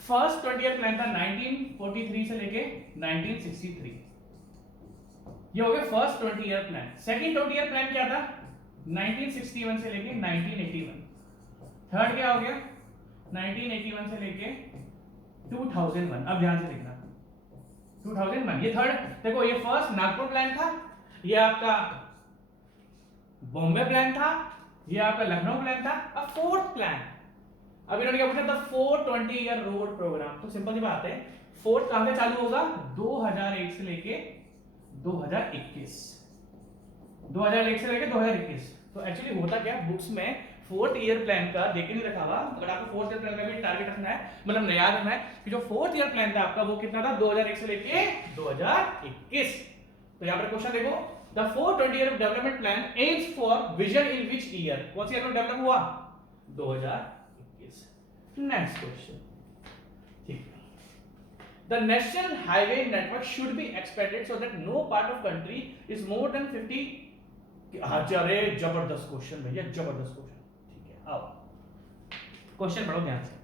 फर्स्ट 20 ईयर प्लान था 1943 से लेके 1963, ये हो गया first 20 year plan. Second 20 year plan क्या था? 1961 से लेके 1981। थर्ड क्या हो गया? 1981 से लेके 2001। अब ध्यान से देखना, 2001 ये थर्ड। देखो, ये फर्स्ट नागपुर प्लान था, ये आपका बॉम्बे प्लान था, ये आपका लखनऊ प्लान था। अब फोर्थ प्लान, अब इन्होंने क्या पूछा था? 420 ईयर रोड प्रोग्राम। तो सिंपल सी बात है, फोर्थ कहां से चालू होगा? 2001 से लेके 2021, 2001 से लेके 2021। तो एक्चुअली होता क्या, बुक्स में फोर्थ ईयर प्लान का देख नहीं रखा हुआ। अगर आपको फोर्थ ईयर प्लान का भी टारगेट रखना है, मतलब याद रखना है कि जो फोर्थ ईयर प्लान था आपका वो कितना था? 2001 से लेके 2021। तो यहां पर क्वेश्चन देखो, the 420 year development plan AIIMS for vision in which year? कौन सी ईयर में डेवलप हुआ? 2021। नेक्स्ट क्वेश्चन, ठीक है। The national highway network should be expanded so that no part of country is more than 50। अरे जबरदस्त क्वेश्चन भैया, जबरदस्त क्वेश्चन। ठीक है, अब क्वेश्चन पढ़ो ध्यान से।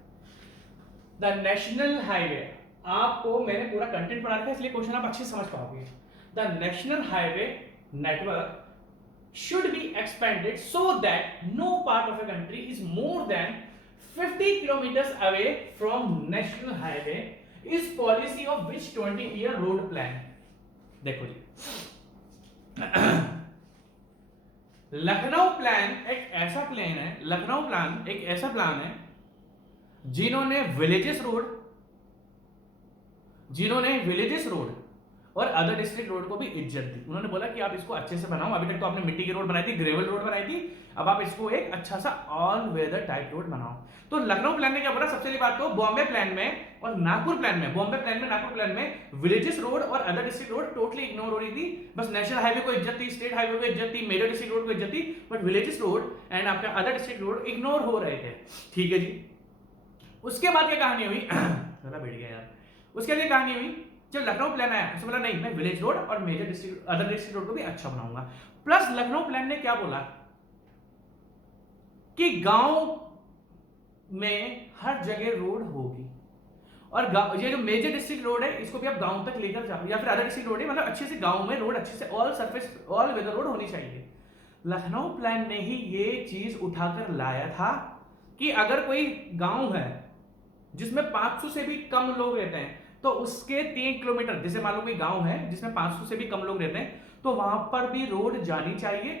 द नेशनल हाईवे, आपको मैंने पूरा कंटेंट पढ़ा रखा है इसलिए क्वेश्चन आप अच्छे से समझ पाओगे। The national highway network should be expanded so that no part of a country is more than 50 kilometers away from national highway is policy of which 20 year road plan। देखो जी, लखनऊ प्लान एक ऐसा प्लान है, लखनऊ प्लान एक ऐसा प्लान है जिन्होंने विलेजेस रोड और अदर डिस्ट्रिक्ट रोड को भी इज्जत दी। उन्होंने बोला कि आप इसको अच्छे से बनाओ। अभी तक तो आपने मिट्टी की रोड बनाई थी, ग्रेवल रोड बनाई थी, अब आप इसको एक अच्छा सा ऑल वेदर टाइप रोड बनाओ। तो लखनऊ प्लान ने क्या बोला? सबसे पहली बात तो बॉम्बे प्लान में और नागपुर प्लान में, बॉम्बे प्लान में, नागपुर प्लान में विलेजेस रोड और other district road totally ignore हो रही थी। बस नेशनल हाईवे को इज्जत थी, स्टेट हाईवे को इज्जत थी, मेजर डिस्ट्रिक्ट रोड को इज्जत थी, बट विलेजेस रोड एंड आपका अदर डिस्ट्रिक्ट रोड इग्नोर हो रहे थे। ठीक है जी। उसके बाद क्या कहानी हुई? जरा बैठ गया यार। उसके बाद कहानी हुई, जब लखनऊ प्लान आया उसने बोला नहीं, मैं विलेज रोड और major district other district road को भी अच्छा बनाऊंगा। प्लस लखनऊ प्लान ने क्या बोला कि गांव में हर जगह रोड होगी और ये जो मेजर डिस्ट्रिक्ट रोड है इसको भी आप गांव तक लेकर जाओ, या फिर अदर डिस्ट्रिक्ट रोड है, मतलब अच्छे से गांव में रोड अच्छे से all surface all weather road होनी चाहिए। लखनऊ प्लान ने ही ये चीज उठाकर लाया था कि अगर कोई गांव है जिसमें 500 से भी कम लोग रहते हैं तो उसके 3 किलोमीटर, जैसे मान लो कोई गांव है जिसमें 500 से भी कम लोग रहते हैं, तो वहां पर भी रोड जानी चाहिए।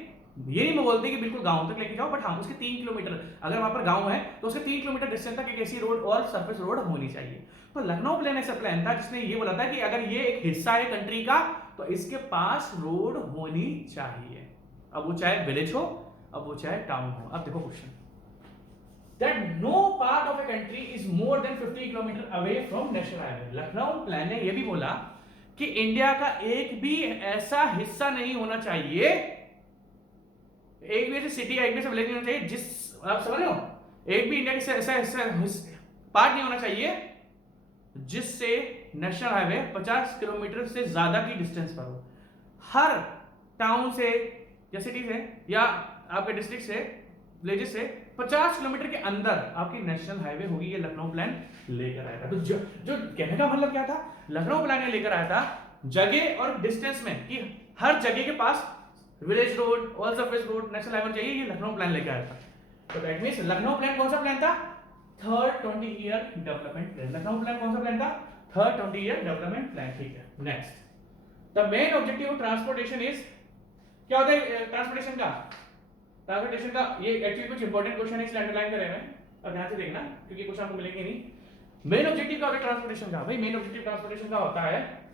ये नहीं मैं बोलती कि बिल्कुल गांव तक लेके जाओ, बट हाँ उसके 3 किलोमीटर, अगर वहां पर गांव है तो उसके 3 किलोमीटर डिस्टेंस तक एक ऐसी रोड और सरफेस रोड होनी चाहिए। तो लखनऊ प्लान ऐसा प्लान था जिसने ये बोला था कि अगर ये एक हिस्सा है कंट्री का तो इसके पास रोड होनी चाहिए, अब वो चाहे विलेज हो, अब वो चाहे टाउन हो। अब देखो question, that no part of a country is more than 50 kilometre away from national highway। Lucknow plan ने यह भी बोला कि इंडिया का एक भी ऐसा हिस्सा नहीं होना चाहिए, एक भी ऐसी सिटी, एक भी ऐसा विलेज नहीं होना चाहिए जिस, आप समझ रहे हो, एक भी इंडिया के ऐसा पार्ट नहीं होना चाहिए जिससे नेशनल हाईवे 50 किलोमीटर से ज्यादा की डिस्टेंस पर हो। हर टाउन से या सिटी से या आपके डिस्ट्रिक्ट से, विलेजेस से 50 किलोमीटर के अंदर आपकी नेशनल हाईवे होगी। ये लखनऊ प्लान लेकर आया था। तो जो कहने का मतलब क्या था, लखनऊ प्लान ने लेकर आया था जगह और डिस्टेंस में कि हर जगह के पास village road, all surface road, national highway चाहिए, ये लखनऊ प्लान लेके आया था। तो दैट मींस लखनऊ प्लान कौन सा प्लान था? Third 20 year development plan. Lucknow plan कौन सा प्लान था? Third 20 year development plan. ठीक है, next, the main objective of transportation is, क्या होता है ट्रांसपोर्टेशन का? ट्रांसपोर्टेशन का ये एक्चुअली कुछ इंपॉर्टेंट क्वेश्चन है, इसलिए अंडरलाइन करें मैं, और ध्यान से देखना क्योंकि क्वेश्चन आपको मिलेंगे नहीं। मेन ऑब्जेक्टिव क्या होता है ट्रांसपोर्टेशन का? भाई मेन ऑब्जेक्टिव ट्रांसपोर्टेशन का होता है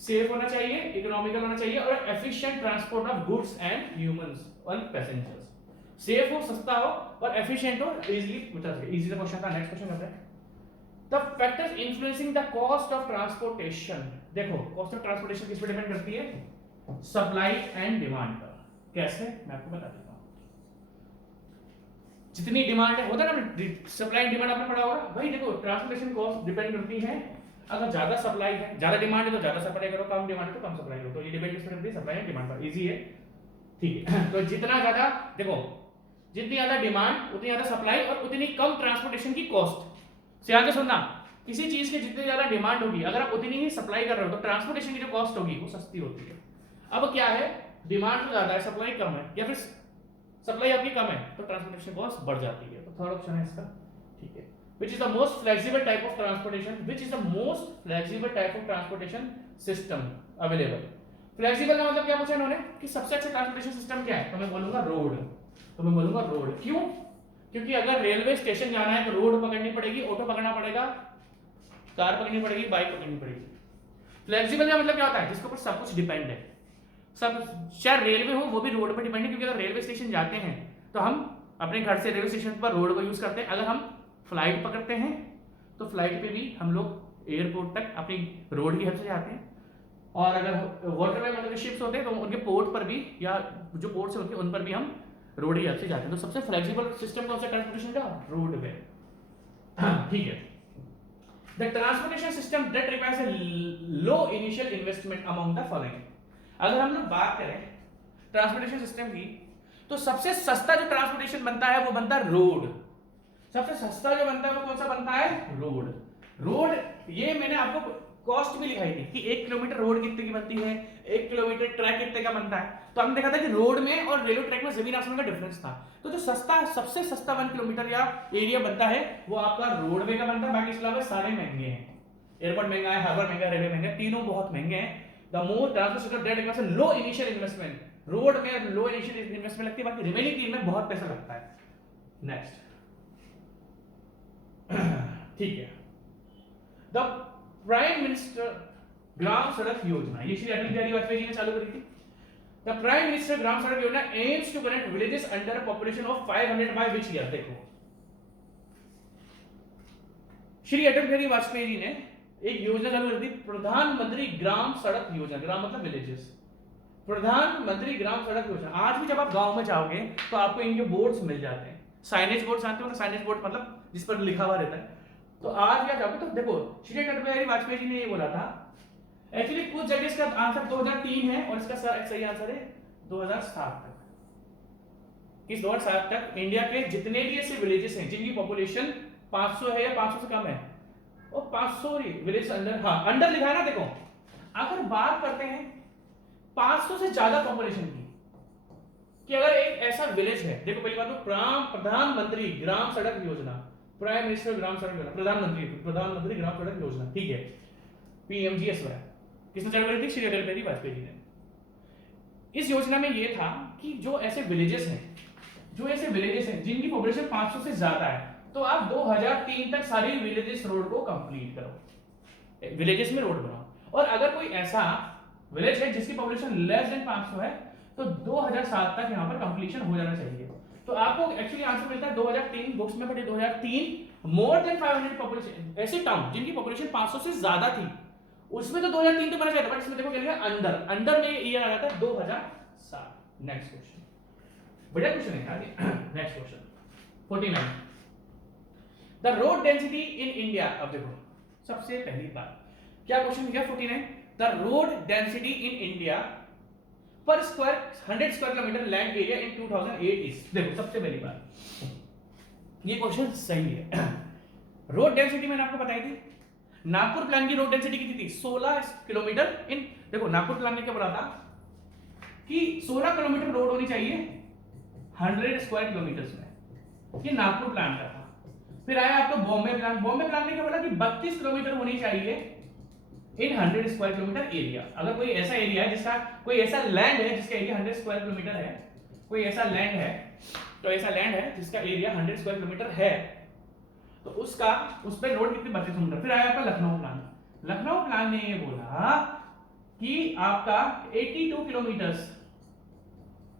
सेफ होना चाहिए, इकोनॉमिकल होना चाहिए और efficient transport of goods and humans and passengers. Safe हो, सस्ता हो और एफिशिएंट हो, इजीली बता सके। इजी सा क्वेश्चन था। नेक्स्ट क्वेश्चन करते हैं, the factors influencing the cost of transportation. देखो कॉस्ट ऑफ ट्रांसपोर्टेशन किस पे डिपेंड करती है? सप्लाई एंड डिमांड पर। कैसे? मैं आपको बता देता हूं। जितनी डिमांड है, होता है ना सप्लाई एंड डिमांड, आपने पढ़ा होगा भाई। देखो ट्रांसपोर्टेशन कॉस्ट डिपेंड करती है, अगर ज्यादा सप्लाई है, ज्यादा डिमांड है तो ज्यादा सप्लाई करो, कम डिमांड है तो कम सप्लाई करो। तो ये डिपेंड किस पे करती है? सप्लाई एंड डिमांड पर। इजी है, ठीक है। तो जितना ज्यादा, देखो जितनी ज्यादा डिमांड उतनी ज्यादा सप्लाई और उतनी कम ट्रांसपोर्टेशन की कॉस्ट। से आगे सुनना, किसी चीज की जितनी ज्यादा डिमांड होगी, अगर आप उतनी ही सप्लाई कर रहे हो तो ट्रांसपोर्टेशन की जो कॉस्ट होगी वो सस्ती होती है। अब क्या है, डिमांड तो ज्यादा है, सप्लाई कम है, या फिर सप्लाई आपकी कम है तो ट्रांसपोर्टेशन कॉस्ट बढ़ जाती है। तो थर्ड ऑप्शन है इसका, ठीक है। Which is the most flexible type of transportation? Which is the most flexible type of transportation system available? Flexible का मतलब क्या पूछा इन्होंने कि सबसे अच्छा ट्रांसपोर्टेशन सिस्टम क्या है? तो मैं बोलूंगा रोड। तो मैं बोलूंगा रोड। क्यों? क्योंकि अगर रेलवे स्टेशन जाना है तो रोड पकड़नी पड़ेगी, ऑटो पकड़ना पड़ेगा, कार पकड़नी पड़ेगी, बाइक पकड़नी पड़ेगी। फ्लेक्सिबल का मतलब क्या होता है? जिसके ऊपर सब कुछ डिपेंड है, सब, चाहे रेलवे हो वो भी रोड पर डिपेंड है। क्योंकि अगर रेलवे स्टेशन जाते हैं तो हम अपने घर से रेलवे स्टेशन पर रोड को यूज करते हैं। अगर हम फ्लाइट पकड़ते हैं तो फ्लाइट पे भी हम लोग एयरपोर्ट तक अपनी रोड की हेल्प से जाते हैं। और अगर वाटर में मतलब शिप्स होते हैं तो उनके पोर्ट पर भी, या जो पोर्ट्स होते हैं उन पर भी हम रोड की हेल्प से जाते हैं। तो सबसे फ्लेक्सिबल सिस्टम कौन सा ट्रांसपोर्टेशन का? रोड वे। ठीक है। The transportation system that requires a low initial investment among the following. अगर हम लोग बात करें ट्रांसपोर्टेशन सिस्टम की, तो सबसे सस्ता जो ट्रांसपोर्टेशन बनता है वो बनता है रोड। सबसे सस्ता जो बनता है वो कौन सा बनता है? रोड। रोड, ये मैंने आपको कॉस्ट भी लिखाई थी कि 1 किलोमीटर रोड कितने की बनती है, 1 किलोमीटर ट्रैक कितने का बनता है। तो हमने देखा था कि रोड में और रेलवे ट्रैक में जमीन आसमान का डिफरेंस था। तो जो सस्ता, सबसे सस्ता 1 किलोमीटर या एरिया बनता है वो आपका रोडवे का बनता है। बाकी इसके अलावा सारे महंगे हैं। एयरपोर्ट महंगा है, हार्बर महंगा है, रेलवे महंगा है, तीनों बहुत महंगे हैं। The more transport that requires low initial investment. Road में लो इनिशियल इन्वेस्टमेंट लगती है, बाकी रिमेनिंग तीन में बहुत पैसा लगता है। नेक्स्ट, ठीक है। The prime minister Gram Sadak योजना, ये श्री अटल बिहारी वाजपेयी जी ने चालू करी थी। The prime minister Gram Sadak Yojana aims to connect villages under population of 500 by which year? देखो श्री अटल बिहारी वाजपेयी जी ने एक योजना चालू करी थी, प्रधानमंत्री ग्राम सड़क योजना। ग्राम मतलब विलेजेस, प्रधानमंत्री ग्राम सड़क योजना। आज भी जब आप गांव में जाओगे तो आपको इनके बोर्ड्स मिल जाते हैं। साइनेज बोर्ड जानते हो ना? साइनेज बोर्ड मतलब जिस पर लिखा हुआ रहता है। तो आज क्या जाओगे तो देखो श्री अटल बिहारी वाजपेयी जी ने ये बोला था। एक्चुअली कुछ जगह इसका आंसर 2003 है और इसका सही आंसर है 2007 तक। इस 2007 तक इंडिया के जितने भी ऐसे विलेजेस हैं जिनकी पॉपुलेशन 500 है या 500 से कम है, और 500 विलेज अंडर, हाँ अंडर लिखा है ना। देखो अगर बात करते हैं 500 से ज्यादा पॉपुलेशन की, कि अगर एक ऐसा विलेज है, देखो पहली बात तो प्रधानमंत्री ग्राम सड़क योजना, प्राइम मिनिस्टर ग्राम सड़क योजना, प्रधानमंत्री ग्राम सड़क योजना, ठीक है, पीएमजीएसवाई। किसने चालू करी थी? श्री अटल बिहारी वाजपेयी जी ने। इस योजना में यह था कि जो ऐसे विलेजेस हैं जिनकी पॉपुलेशन 500 से ज्यादा है, तो आप 2003 तक सारी विलेजेस रोड को कंप्लीट करो, विलेजेस में रोड बनाओ। और अगर कोई ऐसा विलेज है जिसकी पॉपुलेशन लेस देन 500 है तो 2007 तक यहां पर कंप्लीशन हो जाना चाहिए। तो आपको एक्चुअली आंसर मिलता है 2003, बुक्स में पढ़े 2003। मोर देन 500 पॉपुलेशन, ऐसे टाउन जिनकी पॉपुलेशन 500 से ज्यादा थी, उसमें तो 2003 तक बना चाहिए था, बट इसमें देखो क्या लिखा अंडर, अंडर में ईयर आ जाता है 2007। नेक्स्ट क्वेश्चन, बढ़िया क्वेश्चन है आगे। Next question 49, the road density in India. अब देखो सबसे पहली बात क्या क्वेश्चन किया 49, the road density in India per square 100 square kilometre land area in 2008 is. देखो सबसे पहली बात ये क्वेश्चन सही है। रोड डेंसिटी मैंने आपको बताई थी, नागपुर प्लान की रोड डेंसिटी कितनी थी? 16 किलोमीटर इन। देखो नागपुर प्लान ने क्या बोला था कि 16 किलोमीटर रोड होनी चाहिए 100 स्क्वायर किलोमीटर्स में। ये नागपुर प्लान का था। फिर आया आपका बॉम्बे प्लान। बॉम्बे प्लान ने क्या बोला कि 32 किलोमीटर होनी चाहिए इन 100 स्क्वायर किलोमीटर एरिया। अगर कोई ऐसा एरिया है जिसका, कोई ऐसा लैंड है जिसका एरिया 100 स्क्वायर किलोमीटर है, कोई ऐसा लैंड है, तो ऐसा लैंड है जिसका एरिया 100 स्क्वायर किलोमीटर है, तो उसका, उस पर रोड कितनी 32 किलोमीटर। फिर आया आपका लखनऊ प्लान। लखनऊ प्लान ने ये बोला कि आपका 82 किलोमीटर्स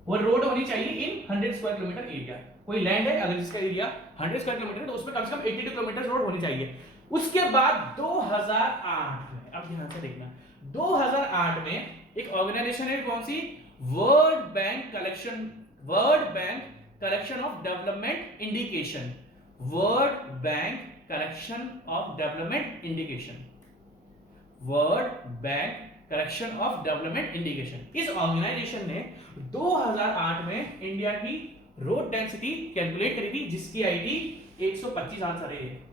वो रोड होनी चाहिए इन 100 स्क्वायर किलोमीटर एरिया। कोई लैंड है अगर जिसका एरिया 100 स्क्वायर किलोमीटर है तो उसमें कम से कम 82 किलोमीटर रोड होनी चाहिए। उसके बाद 2008 में, अब ध्यान से देखना, 2008 में एक ऑर्गेनाइजेशन है, कौन सी, World Bank collection of development indication, World Bank collection of development indication, World Bank collection of development indication. इस ऑर्गेनाइजेशन ने 2008 में इंडिया की रोड डेंसिटी कैलकुलेट करी थी, जिसकी आई थी 125 आंसर है।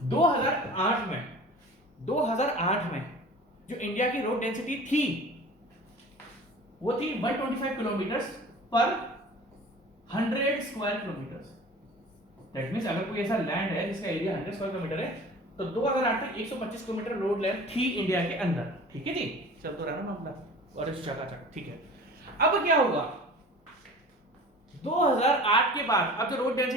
2008 में जो इंडिया की रोड डेंसिटी थी वो थी 125 किलोमीटर पर 100 स्क्वायर किलोमीटर। दैट मींस अगर कोई ऐसा लैंड है जिसका एरिया 100 स्क्वायर किलोमीटर है तो 2008 तक 125 किलोमीटर रोड लेंथ थी इंडिया के अंदर। ठीक है जी, चल तो रहा ना मामला, और इस चकाचक। ठीक है, अब क्या होगा 2008 के बाद, अब जो रोड डेंसिटी